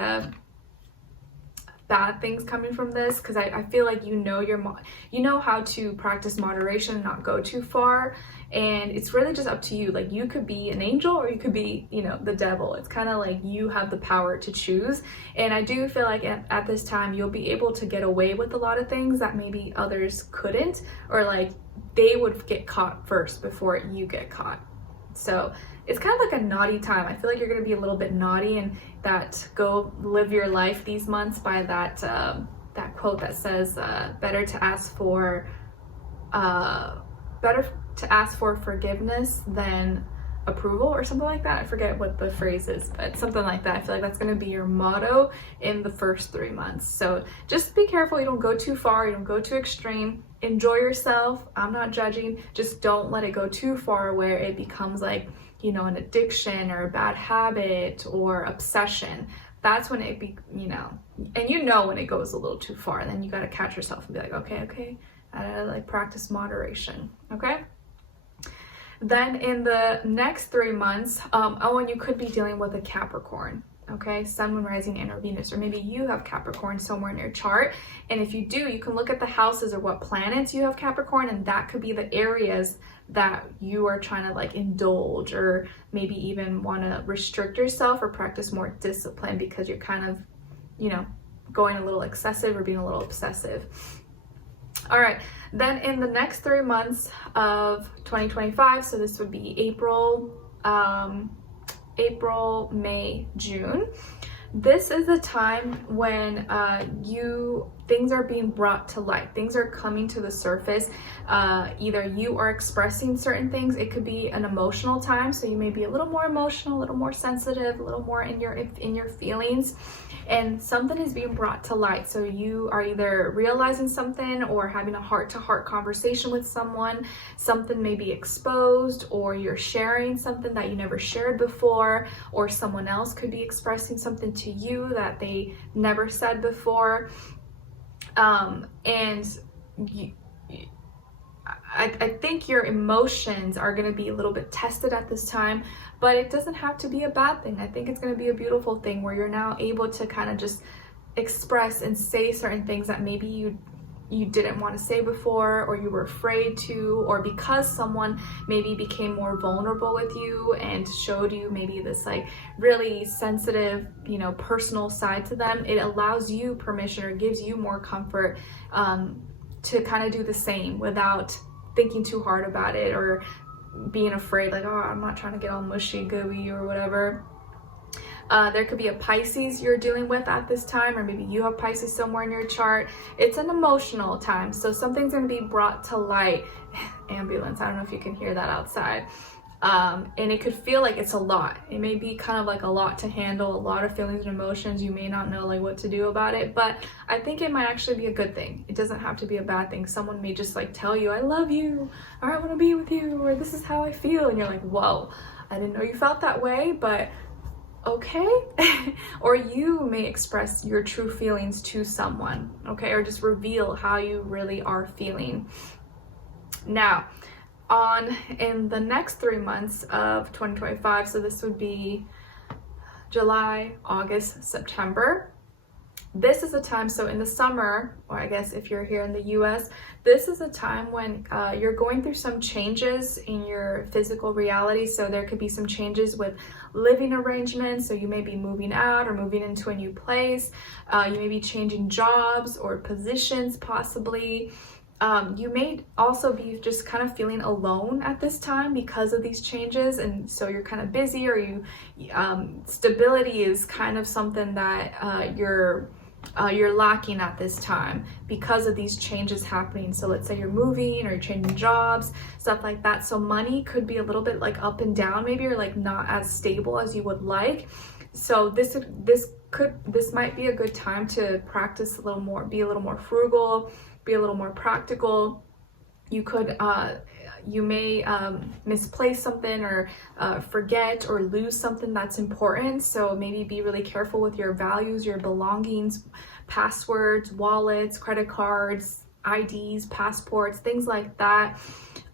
bad things coming from this, because I feel like you know how to practice moderation and not go too far. And it's really just up to you. Like, you could be an angel, or you could be, you know, the devil. It's kind of like you have the power to choose. And I do feel like at this time you'll be able to get away with a lot of things that maybe others couldn't, or like they would get caught first before you get caught. So it's kind of like a naughty time. I feel like you're going to be a little bit naughty, and that go live your life these months by that that quote that says better to ask for forgiveness than approval, or something like that. I forget what the phrase is, but something like that. I feel like that's going to be your motto in the first 3 months. So just be careful. You don't go too far. You don't go too extreme. Enjoy yourself. I'm not judging. Just don't let it go too far where it becomes like, you know, an addiction or a bad habit or obsession. That's when it you know, and you know when it goes a little too far, then you got to catch yourself and be like, okay, I gotta like practice moderation, okay? Then in the next 3 months, and you could be dealing with a Capricorn, okay? Sun, Moon, Rising, and or Venus, or maybe you have Capricorn somewhere in your chart. And if you do, you can look at the houses or what planets you have Capricorn, and that could be the areas that you are trying to like indulge, or maybe even want to restrict yourself or practice more discipline, because you're kind of, you know, going a little excessive or being a little obsessive. All right, then in the next 3 months of 2025, so this would be April, May, June. This is the time when things are being brought to light. Things are coming to the surface. Either you are expressing certain things. It could be an emotional time, so you may be a little more emotional, a little more sensitive, a little more in your feelings, and something is being brought to light. So you are either realizing something or having a heart-to-heart conversation with someone. Something may be exposed, or you're sharing something that you never shared before, or someone else could be expressing something to you that they never said before. And I think your emotions are going to be a little bit tested at this time, but it doesn't have to be a bad thing. I think it's going to be a beautiful thing where you're now able to kind of just express and say certain things that maybe you didn't want to say before, or you were afraid to, or because someone maybe became more vulnerable with you and showed you maybe this like really sensitive, you know, personal side to them. It allows you permission, or gives you more comfort to kind of do the same without thinking too hard about it, or being afraid like, oh, I'm not trying to get all mushy gooey or whatever. There could be a Pisces you're dealing with at this time, or maybe you have Pisces somewhere in your chart. It's an emotional time, so something's going to be brought to light. Ambulance, I don't know if you can hear that outside. And it could feel like it's a lot. It may be kind of like a lot to handle, a lot of feelings and emotions. You may not know like what to do about it, but I think it might actually be a good thing. It doesn't have to be a bad thing. Someone may just like tell you, I love you, or I want to be with you, or this is how I feel. And you're like, whoa, I didn't know you felt that way, but okay. Or you may express your true feelings to someone, okay, or just reveal how you really are feeling. Now, on in the next 3 months of 2025. So this would be July, August, September. This is a time, so in the summer, or I guess if you're here in the US, this is a time when you're going through some changes in your physical reality. So there could be some changes with living arrangements. So you may be moving out or moving into a new place. You may be changing jobs or positions possibly. You may also be just kind of feeling alone at this time because of these changes, and so you're kind of busy, or stability is kind of something that you're lacking at this time because of these changes happening. So let's say you're moving or you're changing jobs, stuff like that. So money could be a little bit like up and down, maybe, or like not as stable as you would like. So this might be a good time to practice a little more, be a little more frugal, be a little more practical. You may misplace something, or forget or lose something that's important. So maybe be really careful with your values, your belongings, passwords, wallets, credit cards, IDs, passports, things like that.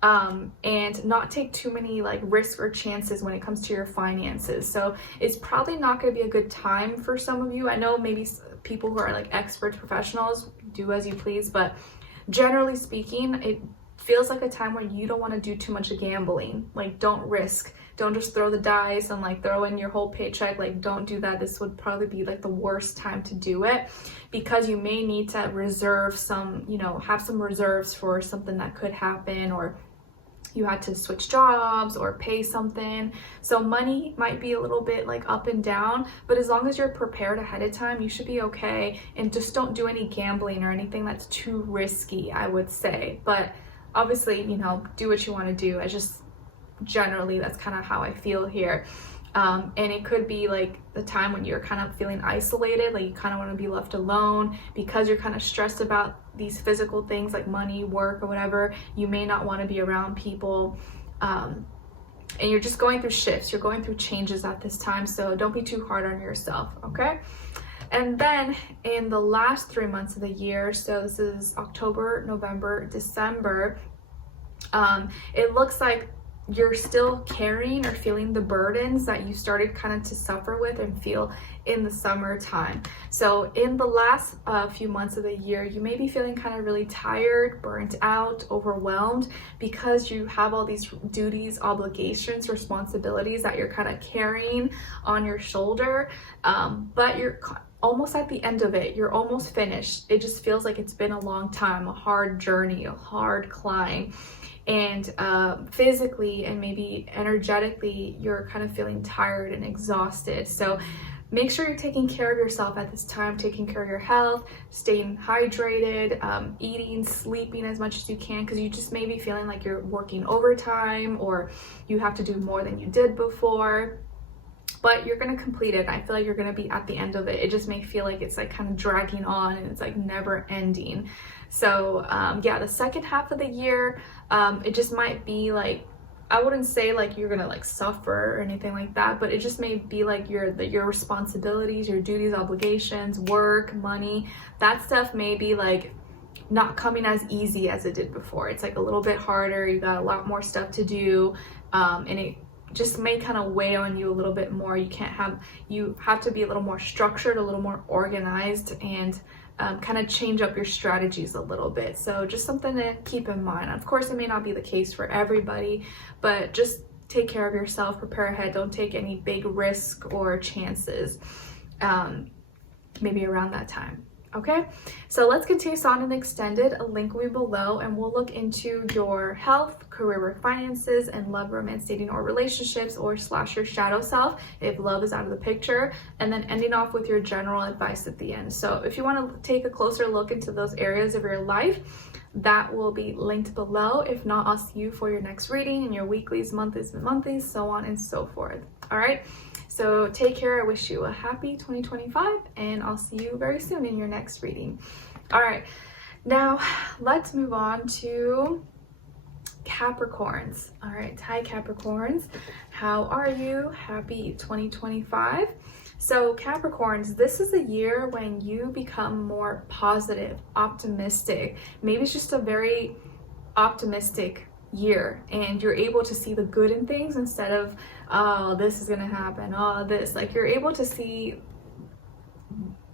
And not take too many like risks or chances when it comes to your finances. So it's probably not going to be a good time for some of you. I know maybe people who are like experts, professionals, do as you please, but generally speaking, it feels like a time where you don't want to do too much gambling. Like, don't risk, don't just throw the dice and like throw in your whole paycheck. Like, don't do that. This would probably be like the worst time to do it, because you may need to reserve some, have some reserves for something that could happen, or you had to switch jobs or pay something. So money might be a little bit like up and down, but as long as you're prepared ahead of time, you should be okay. And just don't do any gambling or anything that's too risky, I would say. But obviously, do what you want to do. I just generally, that's kind of how I feel here. And it could be like the time when you're kind of feeling isolated, like you kind of want to be left alone because you're kind of stressed about these physical things like money, work, or whatever. You may not want to be around people. And you're just going through shifts. You're going through changes at this time. So don't be too hard on yourself, okay? And then in the last 3 months of the year, so this is October, November, December, it looks like you're still carrying or feeling the burdens that you started kind of to suffer with and feel in the summertime. So in the last few months of the year, you may be feeling kind of really tired, burnt out, overwhelmed, because you have all these duties, obligations, responsibilities that you're kind of carrying on your shoulder, but you're almost at the end of it. You're almost finished. It just feels like it's been a long time, a hard journey, a hard climb. And physically and maybe energetically, you're kind of feeling tired and exhausted. So make sure you're taking care of yourself at this time, taking care of your health, staying hydrated, eating, sleeping as much as you can, because you just may be feeling like you're working overtime or you have to do more than you did before. But you're going to complete it. I feel like you're going to be at the end of it. It just may feel like it's like kind of dragging on and it's like never ending. So yeah, the second half of the year, it just might be like, I wouldn't say like you're gonna like suffer or anything like that, but it just may be like your responsibilities, your duties, obligations, work, money, that stuff may be like not coming as easy as it did before. It's like a little bit harder. You got a lot more stuff to do, and it just may kind of weigh on you a little bit more. You have to be a little more structured, a little more organized, and kind of change up your strategies a little bit. So just something to keep in mind. Of course, it may not be the case for everybody, but just take care of yourself, prepare ahead. Don't take any big risk or chances maybe around that time. Okay, so let's continue on in the extended. A link will be below, and we'll look into your health, career or finances, and love, romance, dating, or relationships, or / your shadow self if love is out of the picture, and then ending off with your general advice at the end. So if you want to take a closer look into those areas of your life, that will be linked below. If not, I'll see you for your next reading, and your weeklies, monthlies, so on and so forth. All right. So take care. I wish you a happy 2025, and I'll see you very soon in your next reading. All right, now let's move on to Capricorns. All right, hi Capricorns. How are you? Happy 2025. So Capricorns, this is a year when you become more positive, optimistic. Maybe it's just a very optimistic year, and you're able to see the good in things instead of, oh, this is gonna happen, oh, this. Like, you're able to see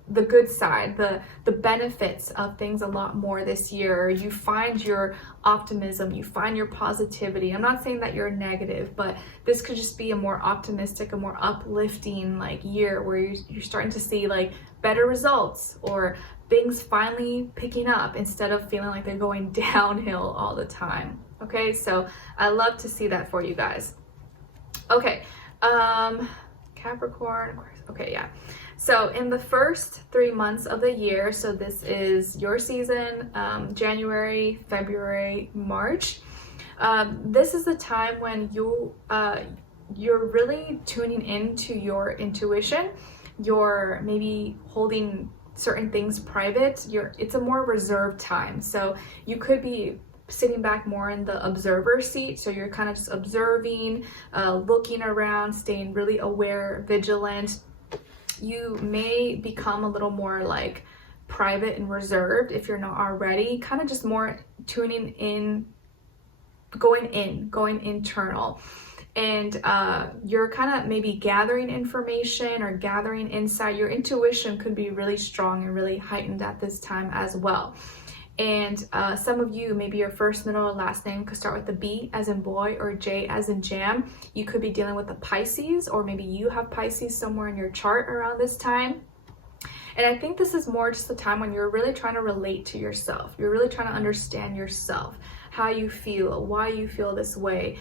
the good side, the benefits of things a lot more this year. You find your optimism, you find your positivity. I'm not saying that you're negative, but this could just be a more optimistic, a more uplifting like year where you're starting to see like better results, or things finally picking up instead of feeling like they're going downhill all the time. Okay, so I love to see that for you guys. Okay, Capricorn, okay, yeah. So in the first 3 months of the year, so this is your season, January, February, March, this is the time when you're really tuning into your intuition. You're maybe holding certain things private. It's a more reserved time. So you could be sitting back more in the observer seat. So you're kind of just observing, looking around, staying really aware, vigilant. You may become a little more like private and reserved if you're not already, kind of just more tuning in, going internal. And you're kind of maybe gathering information or gathering insight. Your intuition could be really strong and really heightened at this time as well. And some of you, maybe your first, middle, or last name could start with the B as in boy or J as in jam. You could be dealing with the Pisces, or maybe you have Pisces somewhere in your chart around this time. And I think this is more just the time when you're really trying to relate to yourself. You're really trying to understand yourself, how you feel, why you feel this way.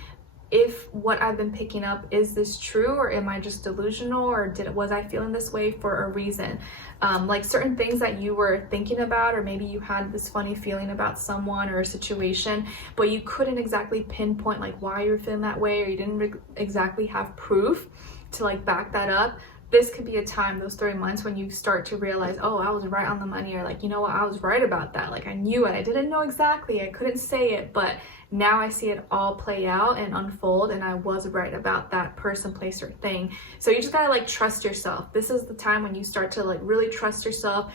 If what I've been picking up, is this true, or am I just delusional, or was I feeling this way for a reason? Like certain things that you were thinking about, or maybe you had this funny feeling about someone or a situation, but you couldn't exactly pinpoint like why you were feeling that way, or you didn't exactly have proof to like back that up. This could be a time, those 3 months, when you start to realize, oh, I was right on the money, or like, you know what, I was right about that. Like I knew it. I didn't know exactly. I couldn't say it, but now I see it all play out and unfold, and I was right about that person, place, or thing. So you just gotta like trust yourself. This is the time when you start to like really trust yourself,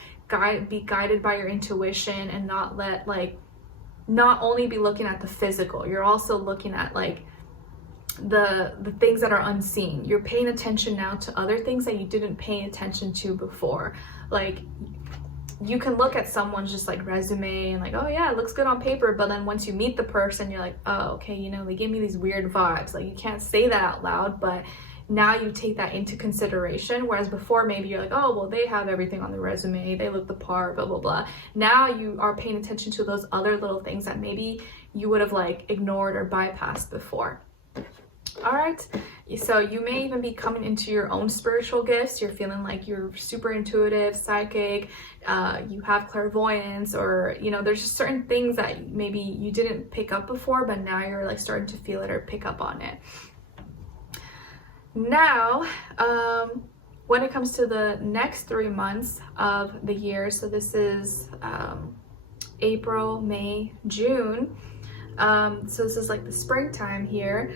be guided by your intuition, and not only be looking at the physical, you're also looking at like the things that are unseen. You're paying attention now to other things that you didn't pay attention to before. Like you can look at someone's just like resume and like, oh yeah, it looks good on paper, but then once you meet the person, you're like, oh, okay, you know, they give me these weird vibes. Like you can't say that out loud, but now you take that into consideration. Whereas before, maybe you're like, oh, well, they have everything on the resume, they look the part, blah, blah, blah. Now you are paying attention to those other little things that maybe you would have like ignored or bypassed before. All right, so you may even be coming into your own spiritual gifts. You're feeling like you're super intuitive, psychic, you have clairvoyance, or you know, there's just certain things that maybe you didn't pick up before, but now you're like starting to feel it or pick up on it. Now, when it comes to the next 3 months of the year, so this is April, May, June. So this is like the springtime here.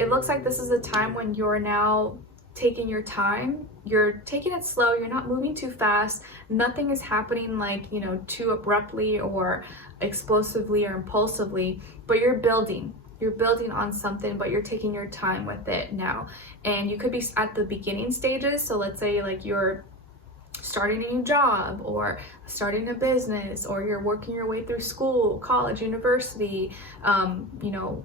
It looks like this is a time when you're now taking your time. You're taking it slow. You're not moving too fast. Nothing is happening like, you know, too abruptly or explosively or impulsively, but you're building. You're building on something, but you're taking your time with it now. And you could be at the beginning stages. So let's say like you're starting a new job, or starting a business, or you're working your way through school, college, university, you know,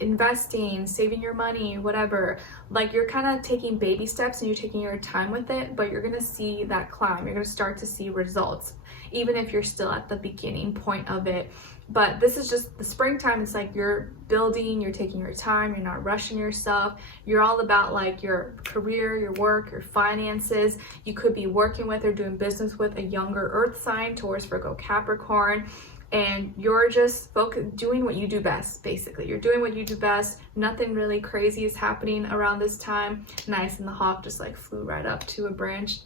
investing, saving your money, whatever. Like you're kind of taking baby steps and you're taking your time with it, but you're gonna see that climb. You're gonna start to see results, even if you're still at the beginning point of it. But this is just the springtime. It's like you're building, you're taking your time, you're not rushing yourself. You're all about like your career, your work, your finances. You could be working with or doing business with a younger earth sign, Taurus, Virgo, Capricorn, and you're just doing what you do best, basically. You're doing what you do best. Nothing really crazy is happening around this time. Nice, and the hawk just like flew right up to a branch.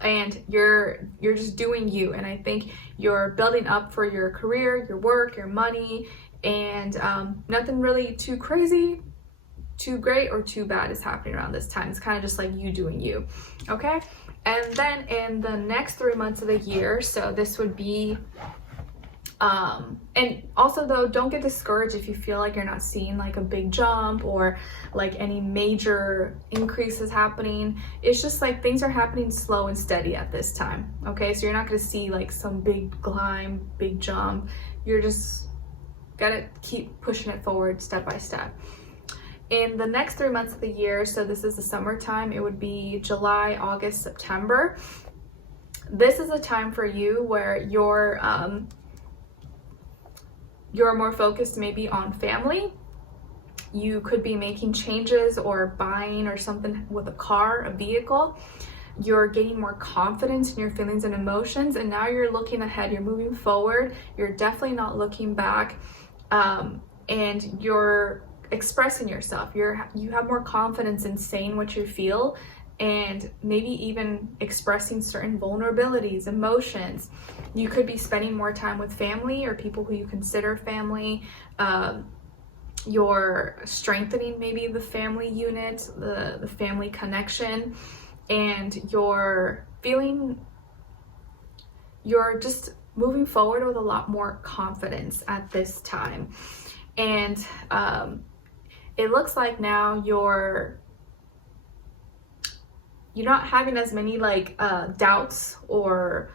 And you're just doing you. And I think you're building up for your career, your work, your money, and nothing really too crazy, too great, or too bad is happening around this time. It's kind of just like you doing you, okay? And then in the next 3 months of the year, so this would be And also though, don't get discouraged if you feel like you're not seeing like a big jump or like any major increases happening. It's just like things are happening slow and steady at this time. Okay, so you're not going to see like some big climb, big jump. You're just gotta keep pushing it forward step by step. In the next 3 months of the year, so this is the summertime, it would be July, August, September. This is a time for you where you're more focused maybe on family. You could be making changes or buying or something with a car, a vehicle. You're gaining more confidence in your feelings and emotions, and now you're looking ahead, you're moving forward, you're definitely not looking back, and you're expressing yourself. You have more confidence in saying what you feel, and maybe even expressing certain vulnerabilities, emotions. You could be spending more time with family or people who you consider family. You're strengthening maybe the family unit, the family connection, and you're just moving forward with a lot more confidence at this time. And it looks like now you're not having as many like doubts or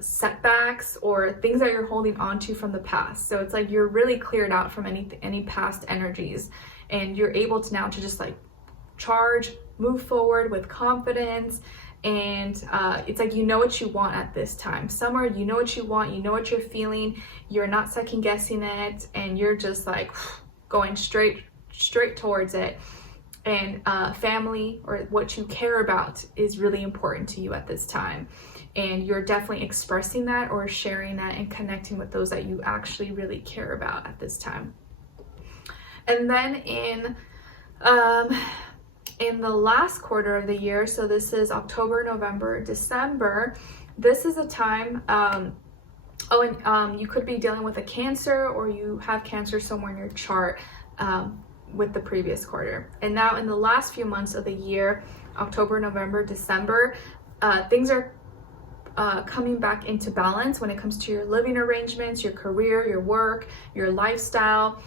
setbacks or things that you're holding on to from the past. So it's like you're really cleared out from any past energies, and you're able to now to just like charge, move forward with confidence. And it's like you know what you want at this time. Summer, you know what you want, you know what you're feeling, you're not second guessing it, and you're just like going straight towards it. And family or what you care about is really important to you at this time. And you're definitely expressing that or sharing that and connecting with those that you actually really care about at this time. And then in the last quarter of the year, so this is October, November, December, this is a time, you could be dealing with a Cancer, or you have Cancer somewhere in your chart with the previous quarter. And now in the last few months of the year, October, November, December, things are coming back into balance when it comes to your living arrangements, your career, your work, your lifestyle.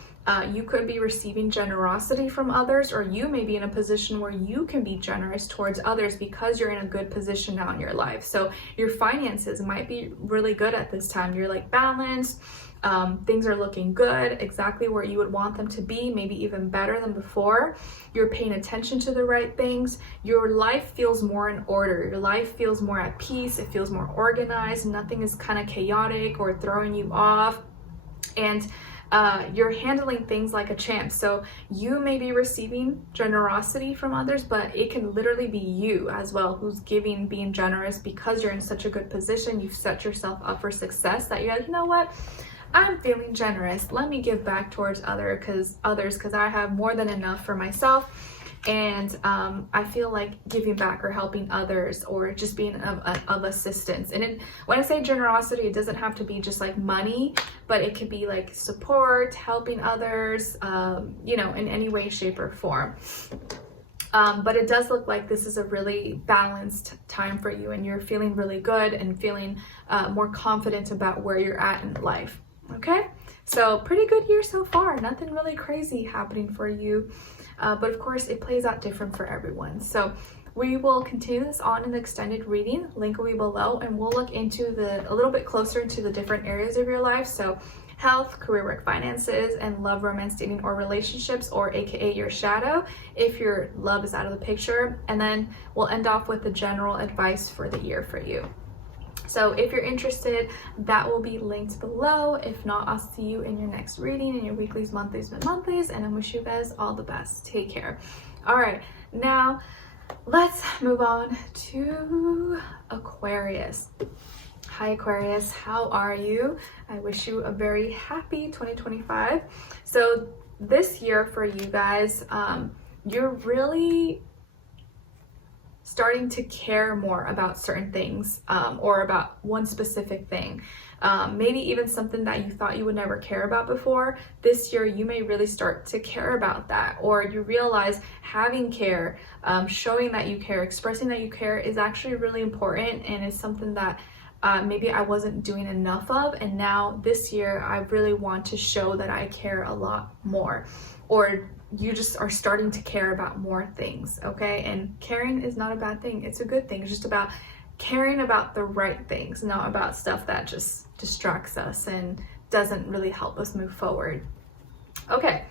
You could be receiving generosity from others, or you may be in a position where you can be generous towards others because you're in a good position now in your life. So your finances might be really good at this time. You're like balanced. Things are looking good, exactly where you would want them to be, maybe even better than before. You're paying attention to the right things. Your life feels more in order. Your life feels more at peace. It feels more organized. Nothing is kind of chaotic or throwing you off. And you're handling things like a champ. So you may be receiving generosity from others, but it can literally be you as well who's giving, being generous, because you're in such a good position. You've set yourself up for success that you're like, you know what? I'm feeling generous. Let me give back towards others because I have more than enough for myself. And I feel like giving back or helping others or just being of assistance. And when I say generosity, it doesn't have to be just like money, but it could be like support, helping others, in any way, shape, or form. But it does look like this is a really balanced time for you, and you're feeling really good and feeling more confident about where you're at in life. Okay, so pretty good year so far. Nothing really crazy happening for you. But of course, it plays out different for everyone. So we will continue this on in the extended reading. Link will be below, and we'll look into a little bit closer into the different areas of your life. So health, career, work, finances, and love, romance, dating, or relationships, or AKA your shadow, if your love is out of the picture. And then we'll end off with the general advice for the year for you. So if you're interested, that will be linked below. If not, I'll see you in your next reading, in your weeklies, monthlies, mid-monthlies, and I wish you guys all the best. Take care. All right, now let's move on to Aquarius. Hi Aquarius, how are you? I wish you a very happy 2025. So this year for you guys, you're really starting to care more about certain things, or about one specific thing. Maybe even something that you thought you would never care about before. This year you may really start to care about that, or you realize having care, showing that you care, expressing that you care is actually really important, and is something that maybe I wasn't doing enough of, and now this year I really want to show that I care a lot more. Or you just are starting to care about more things, okay? And caring is not a bad thing, it's a good thing. It's just about caring about the right things, not about stuff that just distracts us and doesn't really help us move forward. Okay,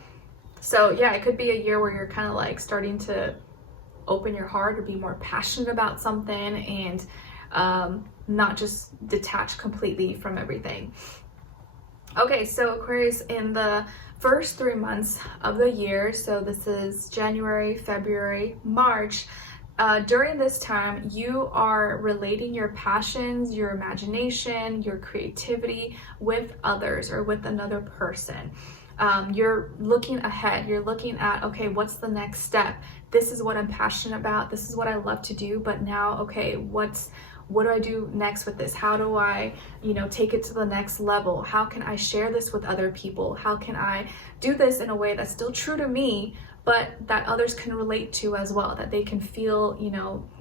so yeah, it could be a year where you're kind of like starting to open your heart or be more passionate about something, and not just detach completely from everything. Okay, so Aquarius, in the first 3 months of the year, so this is January, February, March, during this time you are relating your passions, your imagination, your creativity with others or with another person. You're looking ahead, you're looking at, okay, what's the next step? This is what I'm passionate about, this is what I love to do, but now, okay, what do I do next with this? How do I, take it to the next level? How can I share this with other people? How can I do this in a way that's still true to me, but that others can relate to as well, that they can feel,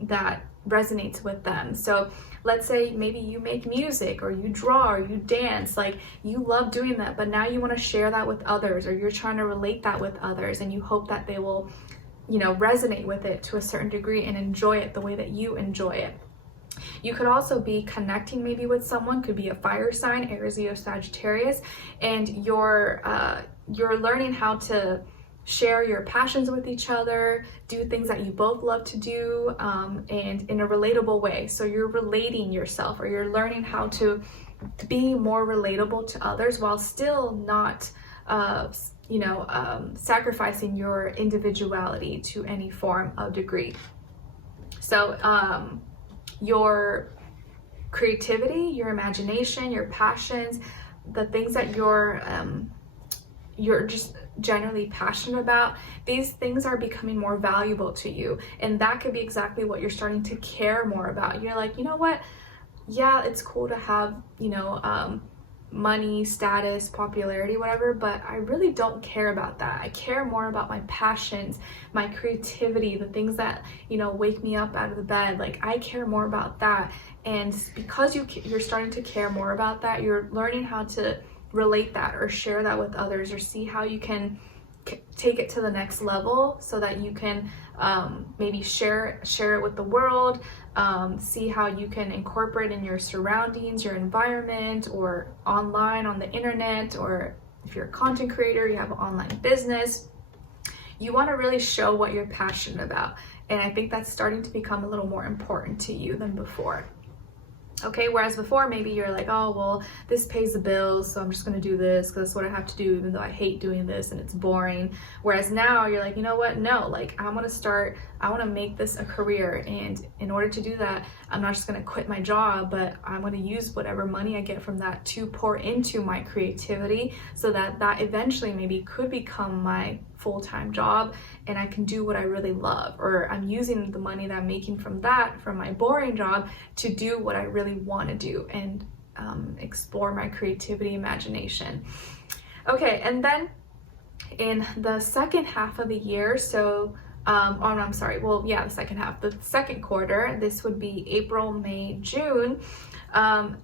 that resonates with them? So let's say maybe you make music, or you draw, or you dance, like you love doing that, but now you want to share that with others, or you're trying to relate that with others, and you hope that they will, resonate with it to a certain degree and enjoy it the way that you enjoy it. You could also be connecting maybe with someone, could be a fire sign, Aries, Leo, Sagittarius, and you're learning how to share your passions with each other, do things that you both love to do, and in a relatable way. So you're relating yourself, or you're learning how to be more relatable to others while still not sacrificing your individuality to any form of degree. So your creativity, your imagination, your passions, the things that you're just generally passionate about, these things are becoming more valuable to you, and that could be exactly what you're starting to care more about. You're like, you know what, yeah, it's cool to have money, status, popularity, whatever, but I really don't care about that. I care more about my passions, my creativity, the things that wake me up out of the bed. Like, I care more about that. And because you're starting to care more about that, you're learning how to relate that or share that with others, or see how you can take it to the next level so that you can maybe share it with the world, see how you can incorporate in your surroundings, your environment, or online on the internet, or if you're a content creator, you have an online business. You want to really show what you're passionate about, and I think that's starting to become a little more important to you than before. Okay, whereas before maybe you're like, oh, well, this pays the bills, so I'm just gonna do this because that's what I have to do, even though I hate doing this and it's boring. Whereas now you're like, you know what, no, like I want to make this a career, and in order to do that, I'm not just gonna quit my job, but I'm gonna use whatever money I get from that to pour into my creativity, so that eventually maybe could become my full-time job, and I can do what I really love, or I'm using the money that I'm making from my boring job to do what I really want to do, and explore my creativity, imagination. Okay, and then in the second half of the year, so the second half, the second quarter, this would be April, May, June.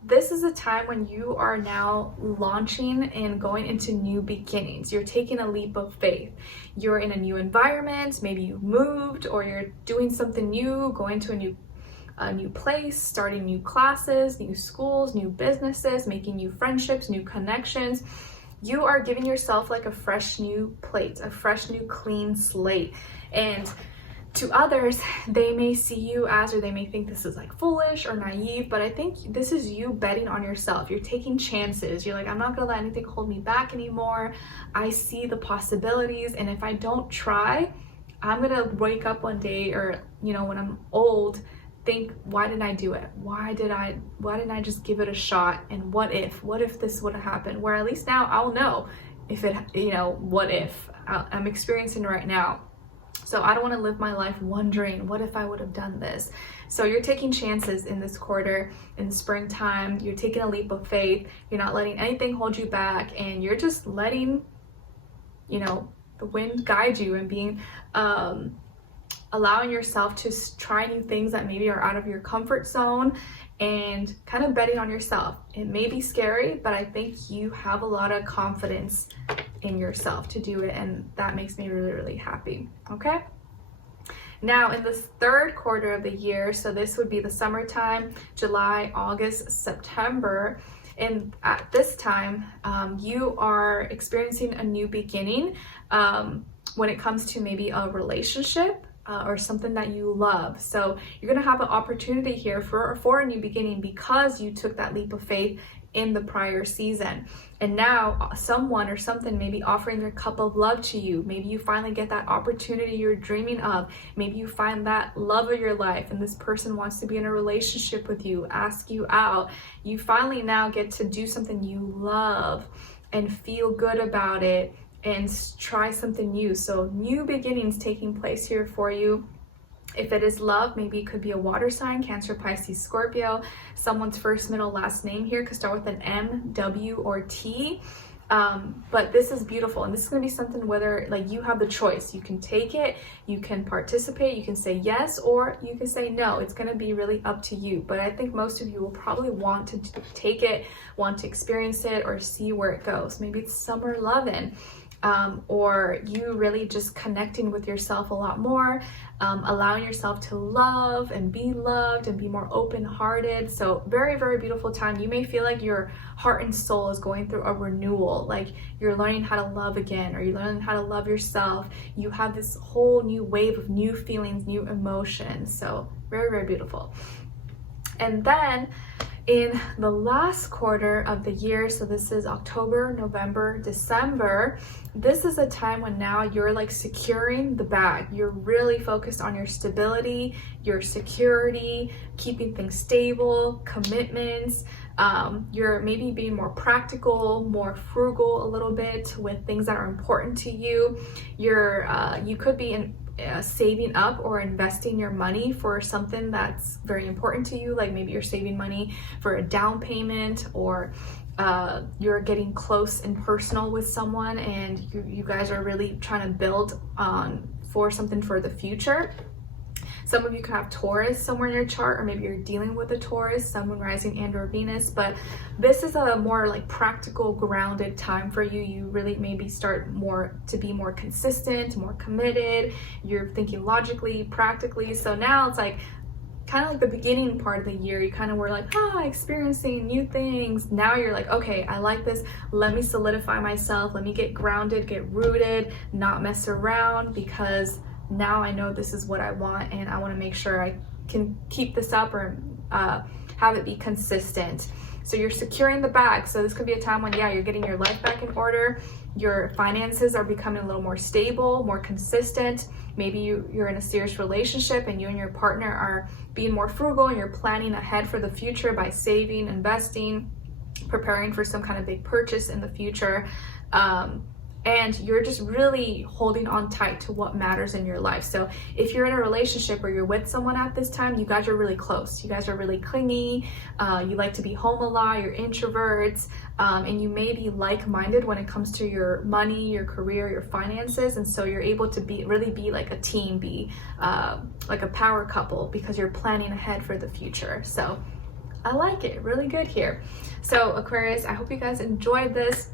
This is a time when you are now launching and going into new beginnings. You're taking a leap of faith. You're in a new environment, maybe you've moved, or you're doing something new, going to a new place, starting new classes, new schools, new businesses, making new friendships, new connections. You are giving yourself like a fresh new plate, a fresh new clean slate. And to others, they may see you as, or they may think this is like foolish or naive, but I think this is you betting on yourself. You're taking chances. You're like, I'm not gonna let anything hold me back anymore. I see the possibilities, and if I don't try, I'm gonna wake up one day, or when I'm old, think, why didn't I do it? Why didn't I just give it a shot? And what if this would have happened? Where at least now I'll know if it, what if I'm experiencing right now. So I don't want to live my life wondering, what if I would have done this? So you're taking chances in this quarter, in the springtime. You're taking a leap of faith. You're not letting anything hold you back, and you're just letting, the wind guide you, and being allowing yourself to try new things that maybe are out of your comfort zone and kind of betting on yourself. It may be scary, but I think you have a lot of confidence in yourself to do it, and that makes me really, really happy. Okay? Now, in this third quarter of the year, so this would be the summertime, July, August, September, and at this time, you are experiencing a new beginning when it comes to maybe a relationship or something that you love. So you're gonna have an opportunity here for a new beginning because you took that leap of faith in the prior season. And now someone or something may be offering their cup of love to you. Maybe you finally get that opportunity you're dreaming of. Maybe you find that love of your life and this person wants to be in a relationship with you, ask you out. You finally now get to do something you love and feel good about it and try something new. So new beginnings taking place here for you. If it is love, maybe it could be a water sign, Cancer, Pisces, Scorpio. Someone's first, middle, last name here could start with an M, W, or T. But this is beautiful, and this is gonna be something whether like you have the choice. You can take it, you can participate, you can say yes, or you can say no. It's gonna be really up to you. But I think most of you will probably want to take it, want to experience it, or see where it goes. Maybe it's summer loving. Or you really just connecting with yourself a lot more, allowing yourself to love and be loved and be more open-hearted. So very, very beautiful time. You may feel like your heart and soul is going through a renewal, like you're learning how to love again, or you're learning how to love yourself. You have this whole new wave of new feelings, new emotions. So very, very beautiful. And then in the last quarter of the year, so this is October, November, December, this is a time when now you're like securing the bag. You're really focused on your stability, your security, keeping things stable, commitments. You're maybe being more practical, more frugal a little bit with things that are important to you. You could be saving up or investing your money for something that's very important to you, like maybe you're saving money for a down payment, or you're getting close and personal with someone and you guys are really trying to build for something for the future. Some of you could have Taurus somewhere in your chart, or maybe you're dealing with a Taurus, Sun, Moon, Rising, and or Venus, but this is a more like practical, grounded time for you. You really maybe start to be more consistent, more committed. You're thinking logically, practically. So now it's like kind of like the beginning part of the year. You kind of were like, experiencing new things. Now you're like, okay, I like this. Let me solidify myself. Let me get grounded, get rooted, not mess around, because now I know this is what I want and I want to make sure I can keep this up or have it be consistent. So you're securing the bag. So this could be a time when, you're getting your life back in order. Your finances are becoming a little more stable, more consistent. Maybe you're in a serious relationship and you and your partner are being more frugal and you're planning ahead for the future by saving, investing, preparing for some kind of big purchase in the future. And you're just really holding on tight to what matters in your life. So if you're in a relationship or you're with someone at this time, you guys are really close. You guys are really clingy. You like to be home a lot. You're introverts. And you may be like-minded when it comes to your money, your career, your finances. And so you're able to really be like a team, be like a power couple, because you're planning ahead for the future. So I like it. Really good here. So Aquarius, I hope you guys enjoyed this.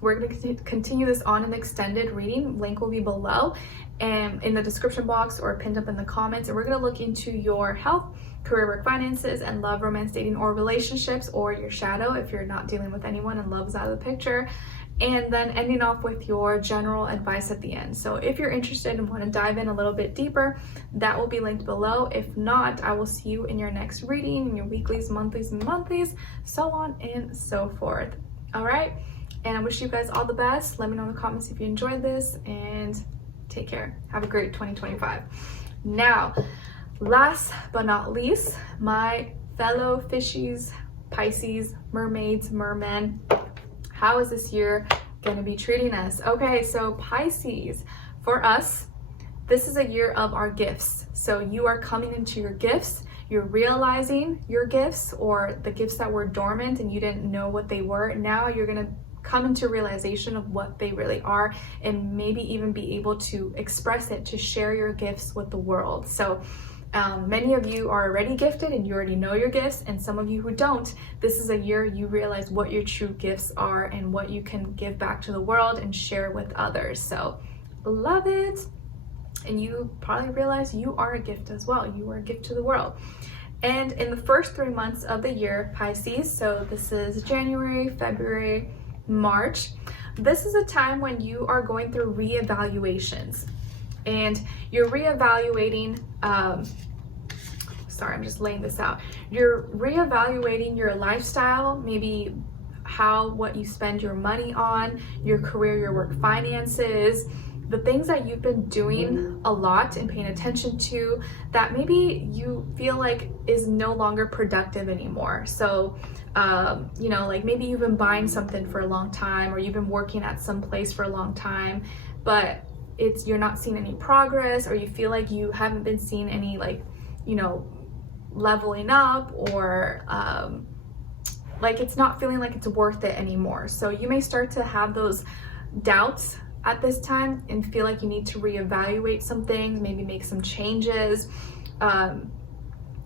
We're going to continue this on an extended reading. Link will be below and in the description box or pinned up in the comments. And we're going to look into your health, career, work, finances, and love, romance, dating, or relationships, or your shadow if you're not dealing with anyone and love's out of the picture. And then ending off with your general advice at the end. So if you're interested and want to dive in a little bit deeper, that will be linked below. If not, I will see you in your next reading, in your weeklies, monthlies, so on and so forth. All right. And I wish you guys all the best. Let me know in the comments if you enjoyed this, and take care. Have a great 2025. Now, last but not least, my fellow fishies, Pisces, mermaids, mermen, how is this year gonna be treating us? Okay, so Pisces, for us, this is a year of our gifts. So you are coming into your gifts. You're realizing your gifts, or the gifts that were dormant and you didn't know what they were. Now you're gonna come into realization of what they really are, and maybe even be able to express it, to share your gifts with the world. So many of you are already gifted and you already know your gifts, and some of you who don't, this is a year you realize what your true gifts are and what you can give back to the world and share with others. So love it. And you probably realize you are a gift as well. You are a gift to the world. And in the first 3 months of the year, Pisces, so this is January, February, March, this is a time when you are going through reevaluations. And you're reevaluating, sorry, I'm just laying this out. You're reevaluating your lifestyle, maybe what you spend your money on, your career, your work finances, the things that you've been doing a lot and paying attention to that maybe you feel like is no longer productive anymore. So, you know, like maybe you've been buying something for a long time, or you've been working at some place for a long time, but you're not seeing any progress, or you feel like you haven't been seeing any, like, you know, leveling up, or like it's not feeling like it's worth it anymore. So you may start to have those doubts at this time and feel like you need to reevaluate some things, maybe make some changes,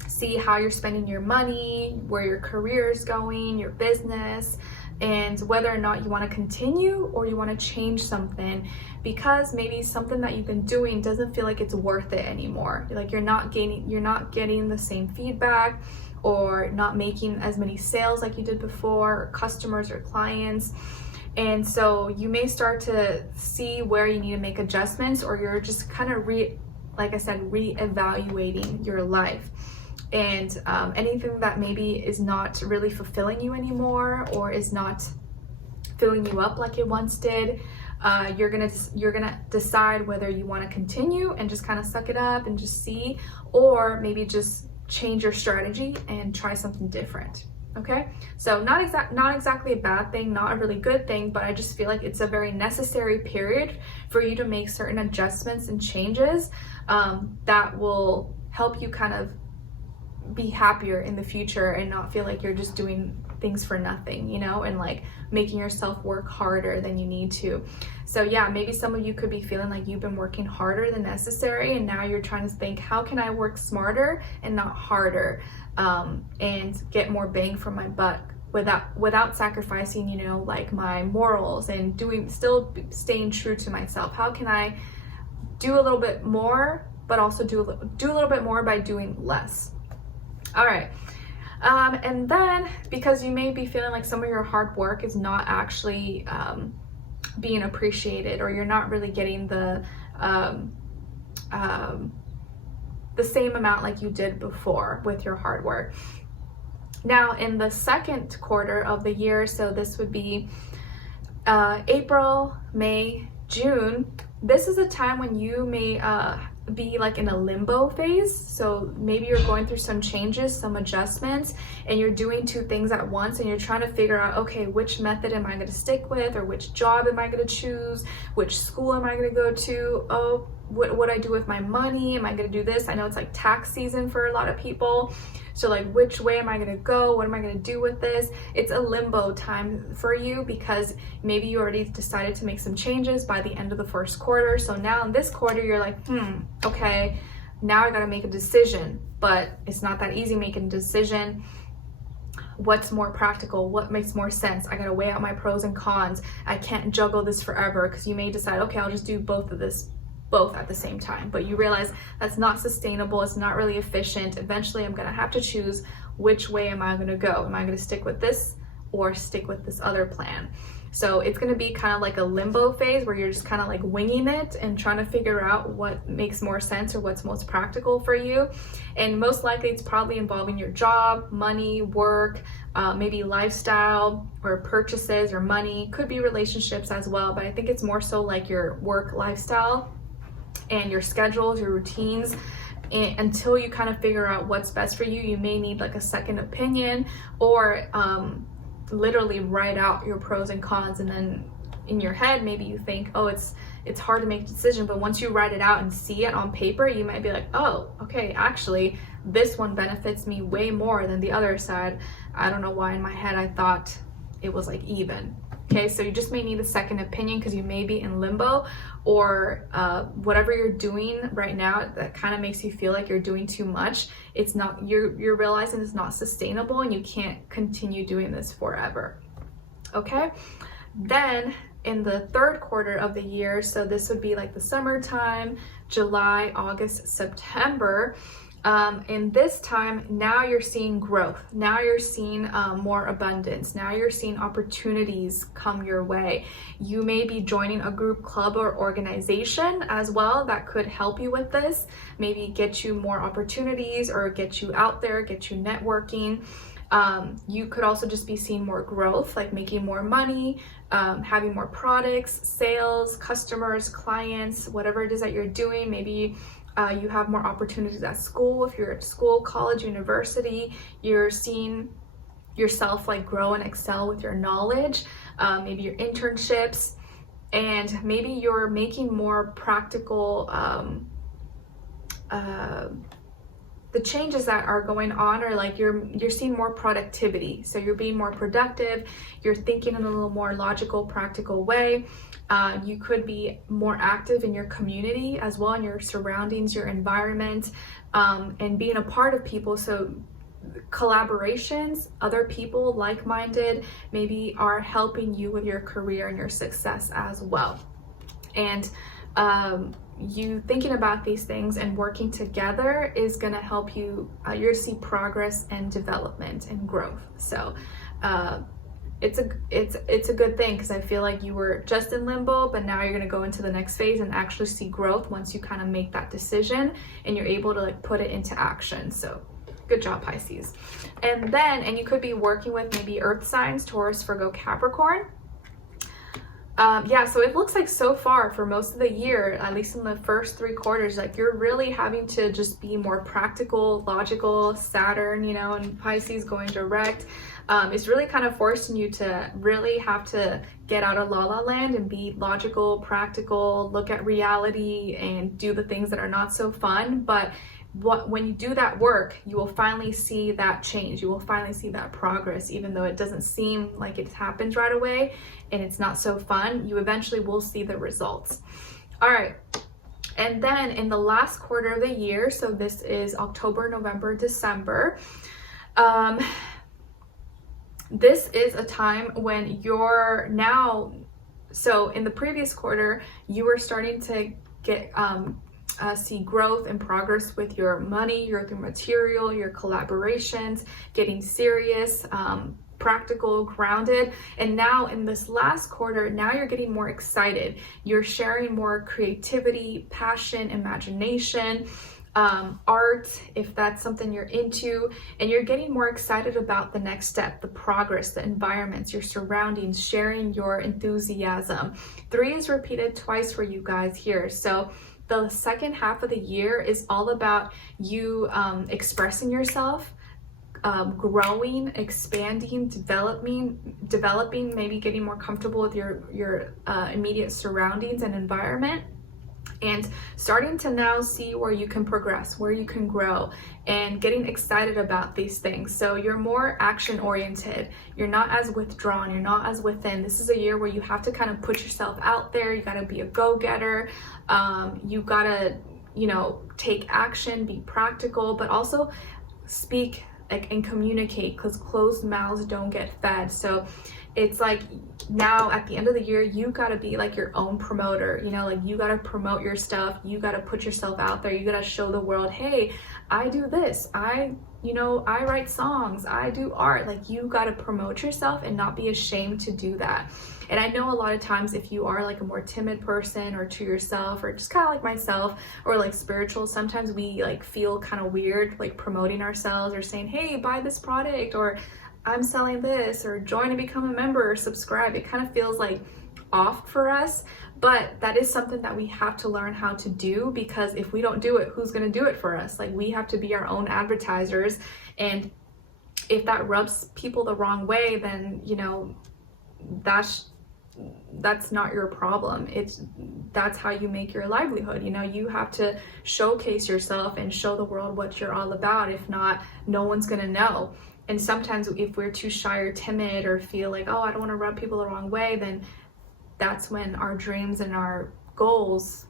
see how you're spending your money, where your career is going, your business, and whether or not you want to continue or you want to change something, because maybe something that you've been doing doesn't feel like it's worth it anymore. Like you're not getting the same feedback, or not making as many sales like you did before, or customers or clients. And so you may start to see where you need to make adjustments, or you're just kind of like I said, reevaluating your life. And anything that maybe is not really fulfilling you anymore, or is not filling you up like it once did, you're gonna decide whether you want to continue and just kind of suck it up and just see, or maybe just change your strategy and try something different. Okay, so not exactly a bad thing, not a really good thing, but I just feel like it's a very necessary period for you to make certain adjustments and changes that will help you kind of be happier in the future and not feel like you're just doing things for nothing, you know, and like making yourself work harder than you need to. So yeah, maybe some of you could be feeling like you've been working harder than necessary, and now you're trying to think, how can I work smarter and not harder, and get more bang for my buck without sacrificing, you know, like my morals, and still staying true to myself. How can I do a little bit more, but also do a little bit more by doing less? All right. And then, because you may be feeling like some of your hard work is not actually being appreciated, or you're not really getting the same amount like you did before with your hard work. Now, in the second quarter of the year, so this would be April, May, June, this is a time when you may be like in a limbo phase. So maybe you're going through some changes, some adjustments, and you're doing two things at once, and you're trying to figure out, okay, which method am I going to stick with, or which job am I going to choose, which school am I going to go to, oh, what I do with my money, am I going to do this? I know it's like tax season for a lot of people, so like which way am I going to go, what am I going to do with this? It's a limbo time for you, because maybe you already decided to make some changes by the end of the first quarter. So now in this quarter you're like, okay, now I got to make a decision, but it's not that easy making a decision. What's more practical? What makes more sense? I got to weigh out my pros and cons. I can't juggle this forever, because you may decide, okay, I'll just do both at the same time, but you realize that's not sustainable, it's not really efficient. Eventually I'm gonna have to choose, which way am I gonna go? Am I gonna stick with this or stick with this other plan? So it's gonna be kind of like a limbo phase where you're just kind of like winging it and trying to figure out what makes more sense or what's most practical for you. And most likely it's probably involving your job, money, work, maybe lifestyle or purchases or money. Could be relationships as well, but I think it's more so like your work lifestyle and your schedules, your routines. And until you kind of figure out what's best for you, you may need like a second opinion, or literally write out your pros and cons. And then in your head, maybe you think, oh, it's hard to make a decision, but once you write it out and see it on paper, you might be like, oh, okay, actually this one benefits me way more than the other side. I don't know why in my head I thought it was like even. Okay, so you just may need a second opinion because you may be in limbo, or whatever you're doing right now that kind of makes you feel like you're doing too much. It's not, you're realizing it's not sustainable and you can't continue doing this forever. Okay, then in the third quarter of the year, so this would be like the summertime, July, August, September. In this time, now you're seeing growth. Now you're seeing more abundance. Now you're seeing opportunities come your way. You may be joining a group, club, or organization as well that could help you with this. Maybe get you more opportunities or get you out there, get you networking. You could also just be seeing more growth, like making more money, having more products, sales, customers, clients, whatever it is that you're doing. Maybe you have more opportunities at school. If you're at school, college, university, you're seeing yourself like grow and excel with your knowledge, maybe your internships, and maybe you're making more practical, the changes that are going on are like you're seeing more productivity. So you're being more productive, you're thinking in a little more logical, practical way. You could be more active in your community as well, in your surroundings, your environment, and being a part of people. So collaborations, other people like-minded maybe are helping you with your career and your success as well. And you thinking about these things and working together is going to help you, you'll see progress and development and growth. So it's a good thing, because I feel like you were just in limbo, but now you're going to go into the next phase and actually see growth once you kind of make that decision and you're able to like put it into action. So good job, Pisces. And you could be working with maybe earth signs, Taurus, Virgo, Capricorn. Yeah, so it looks like so far for most of the year, at least in the first 3 quarters, like you're really having to just be more practical, logical. Saturn, you know, and Pisces going direct, is really kind of forcing you to really have to get out of la la land and be logical, practical, look at reality and do the things that are not so fun. But when you do that work, you will finally see that change. You will finally see that progress, even though it doesn't seem like it happens right away and it's not so fun. You eventually will see the results. All right. And then in the last quarter of the year, so this is October, November, December, this is a time when you're now, so in the previous quarter, you were starting to get, see growth and progress with your money, your material, your collaborations, getting serious, practical, grounded. And now in this last quarter, now you're getting more excited. You're sharing more creativity, passion, imagination, art, if that's something you're into, and you're getting more excited about the next step, the progress, the environments, your surroundings, sharing your enthusiasm. 3 is repeated twice for you guys here. So the second half of the year is all about you expressing yourself, growing, expanding, developing, maybe getting more comfortable with your immediate surroundings and environment, and starting to now see where you can progress, where you can grow, and getting excited about these things. So you're more action oriented. You're not as withdrawn. You're not as within. This is a year where you have to kind of put yourself out there. You got to be a go-getter. You got to, you know, take action, be practical, but also speak and communicate, because closed mouths don't get fed. So it's like now at the end of the year, you got to be like your own promoter, you know, like you got to promote your stuff. You got to put yourself out there. You got to show the world, hey, I do this. I write songs, I do art. Like you got to promote yourself and not be ashamed to do that. And I know a lot of times if you are like a more timid person or to yourself, or just kind of like myself, or like spiritual, sometimes we like feel kind of weird like promoting ourselves or saying, hey, buy this product, or I'm selling this, or join and become a member, or subscribe. It kind of feels like off for us, but that is something that we have to learn how to do, because if we don't do it, who's going to do it for us? Like we have to be our own advertisers. And if that rubs people the wrong way, then, you know, that's not your problem. That's how you make your livelihood. You know, you have to showcase yourself and show the world what you're all about. If not, no one's going to know. And sometimes if we're too shy or timid or feel like, oh, I don't want to rub people the wrong way, then that's when our dreams and our goals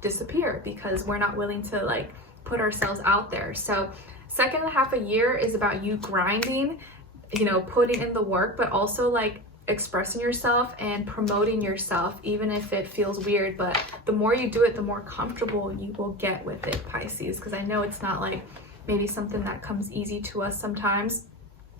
disappear, because we're not willing to like put ourselves out there. So second half of year is about you grinding, you know, putting in the work, but also like expressing yourself and promoting yourself, even if it feels weird. But the more you do it, the more comfortable you will get with it, Pisces, because I know it's not like maybe something that comes easy to us sometimes,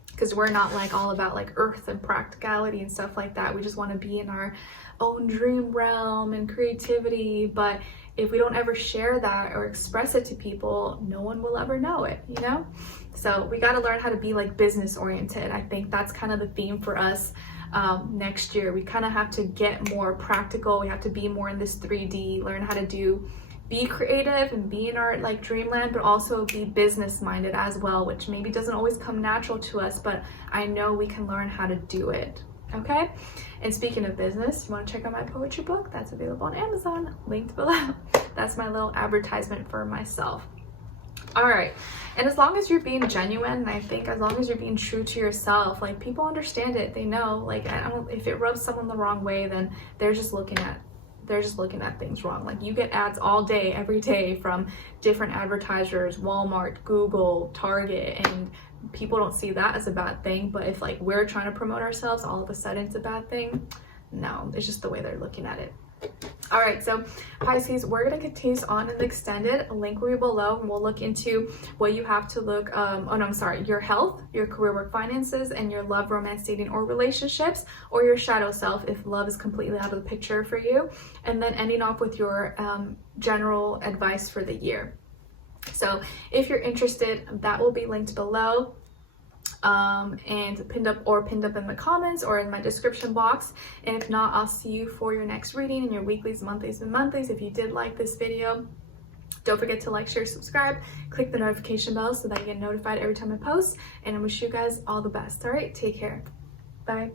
because we're not like all about like earth and practicality and stuff like that. We just want to be in our own dream realm and creativity. But if we don't ever share that or express it to people, no one will ever know it, you know? So we got to learn how to be like business oriented. I think that's kind of the theme for us next year. We kind of have to get more practical. We have to be more in this 3D, learn how to be creative and be in our like dreamland, but also be business minded as well, which maybe doesn't always come natural to us, but I know we can learn how to do it. Okay. And speaking of business, you want to check out my poetry book? That's available on Amazon, linked below. That's my little advertisement for myself. All right. And as long as you're being genuine, and I think as long as you're being true to yourself, like people understand it. They know, like, if it rubs someone the wrong way, then they're just looking at things wrong. Like you get ads all day, every day from different advertisers, Walmart, Google, Target, and people don't see that as a bad thing. But if like we're trying to promote ourselves, all of a sudden it's a bad thing. No, it's just the way they're looking at it. All right, so Pisces, we're going to continue on in the extended. A link will be below, and we'll look into what you have to look, your health, your career, work, finances, and your love, romance, dating, or relationships, or your shadow self if love is completely out of the picture for you. And then ending off with your general advice for the year. So if you're interested, that will be linked below. And pinned up in the comments or in my description box. And if not, I'll see you for your next reading in your weeklies, monthlies, and monthlies. If you did like this video, don't forget to like, share, subscribe, click the notification bell so that you get notified every time I post. And I wish you guys all the best. All right, take care. Bye.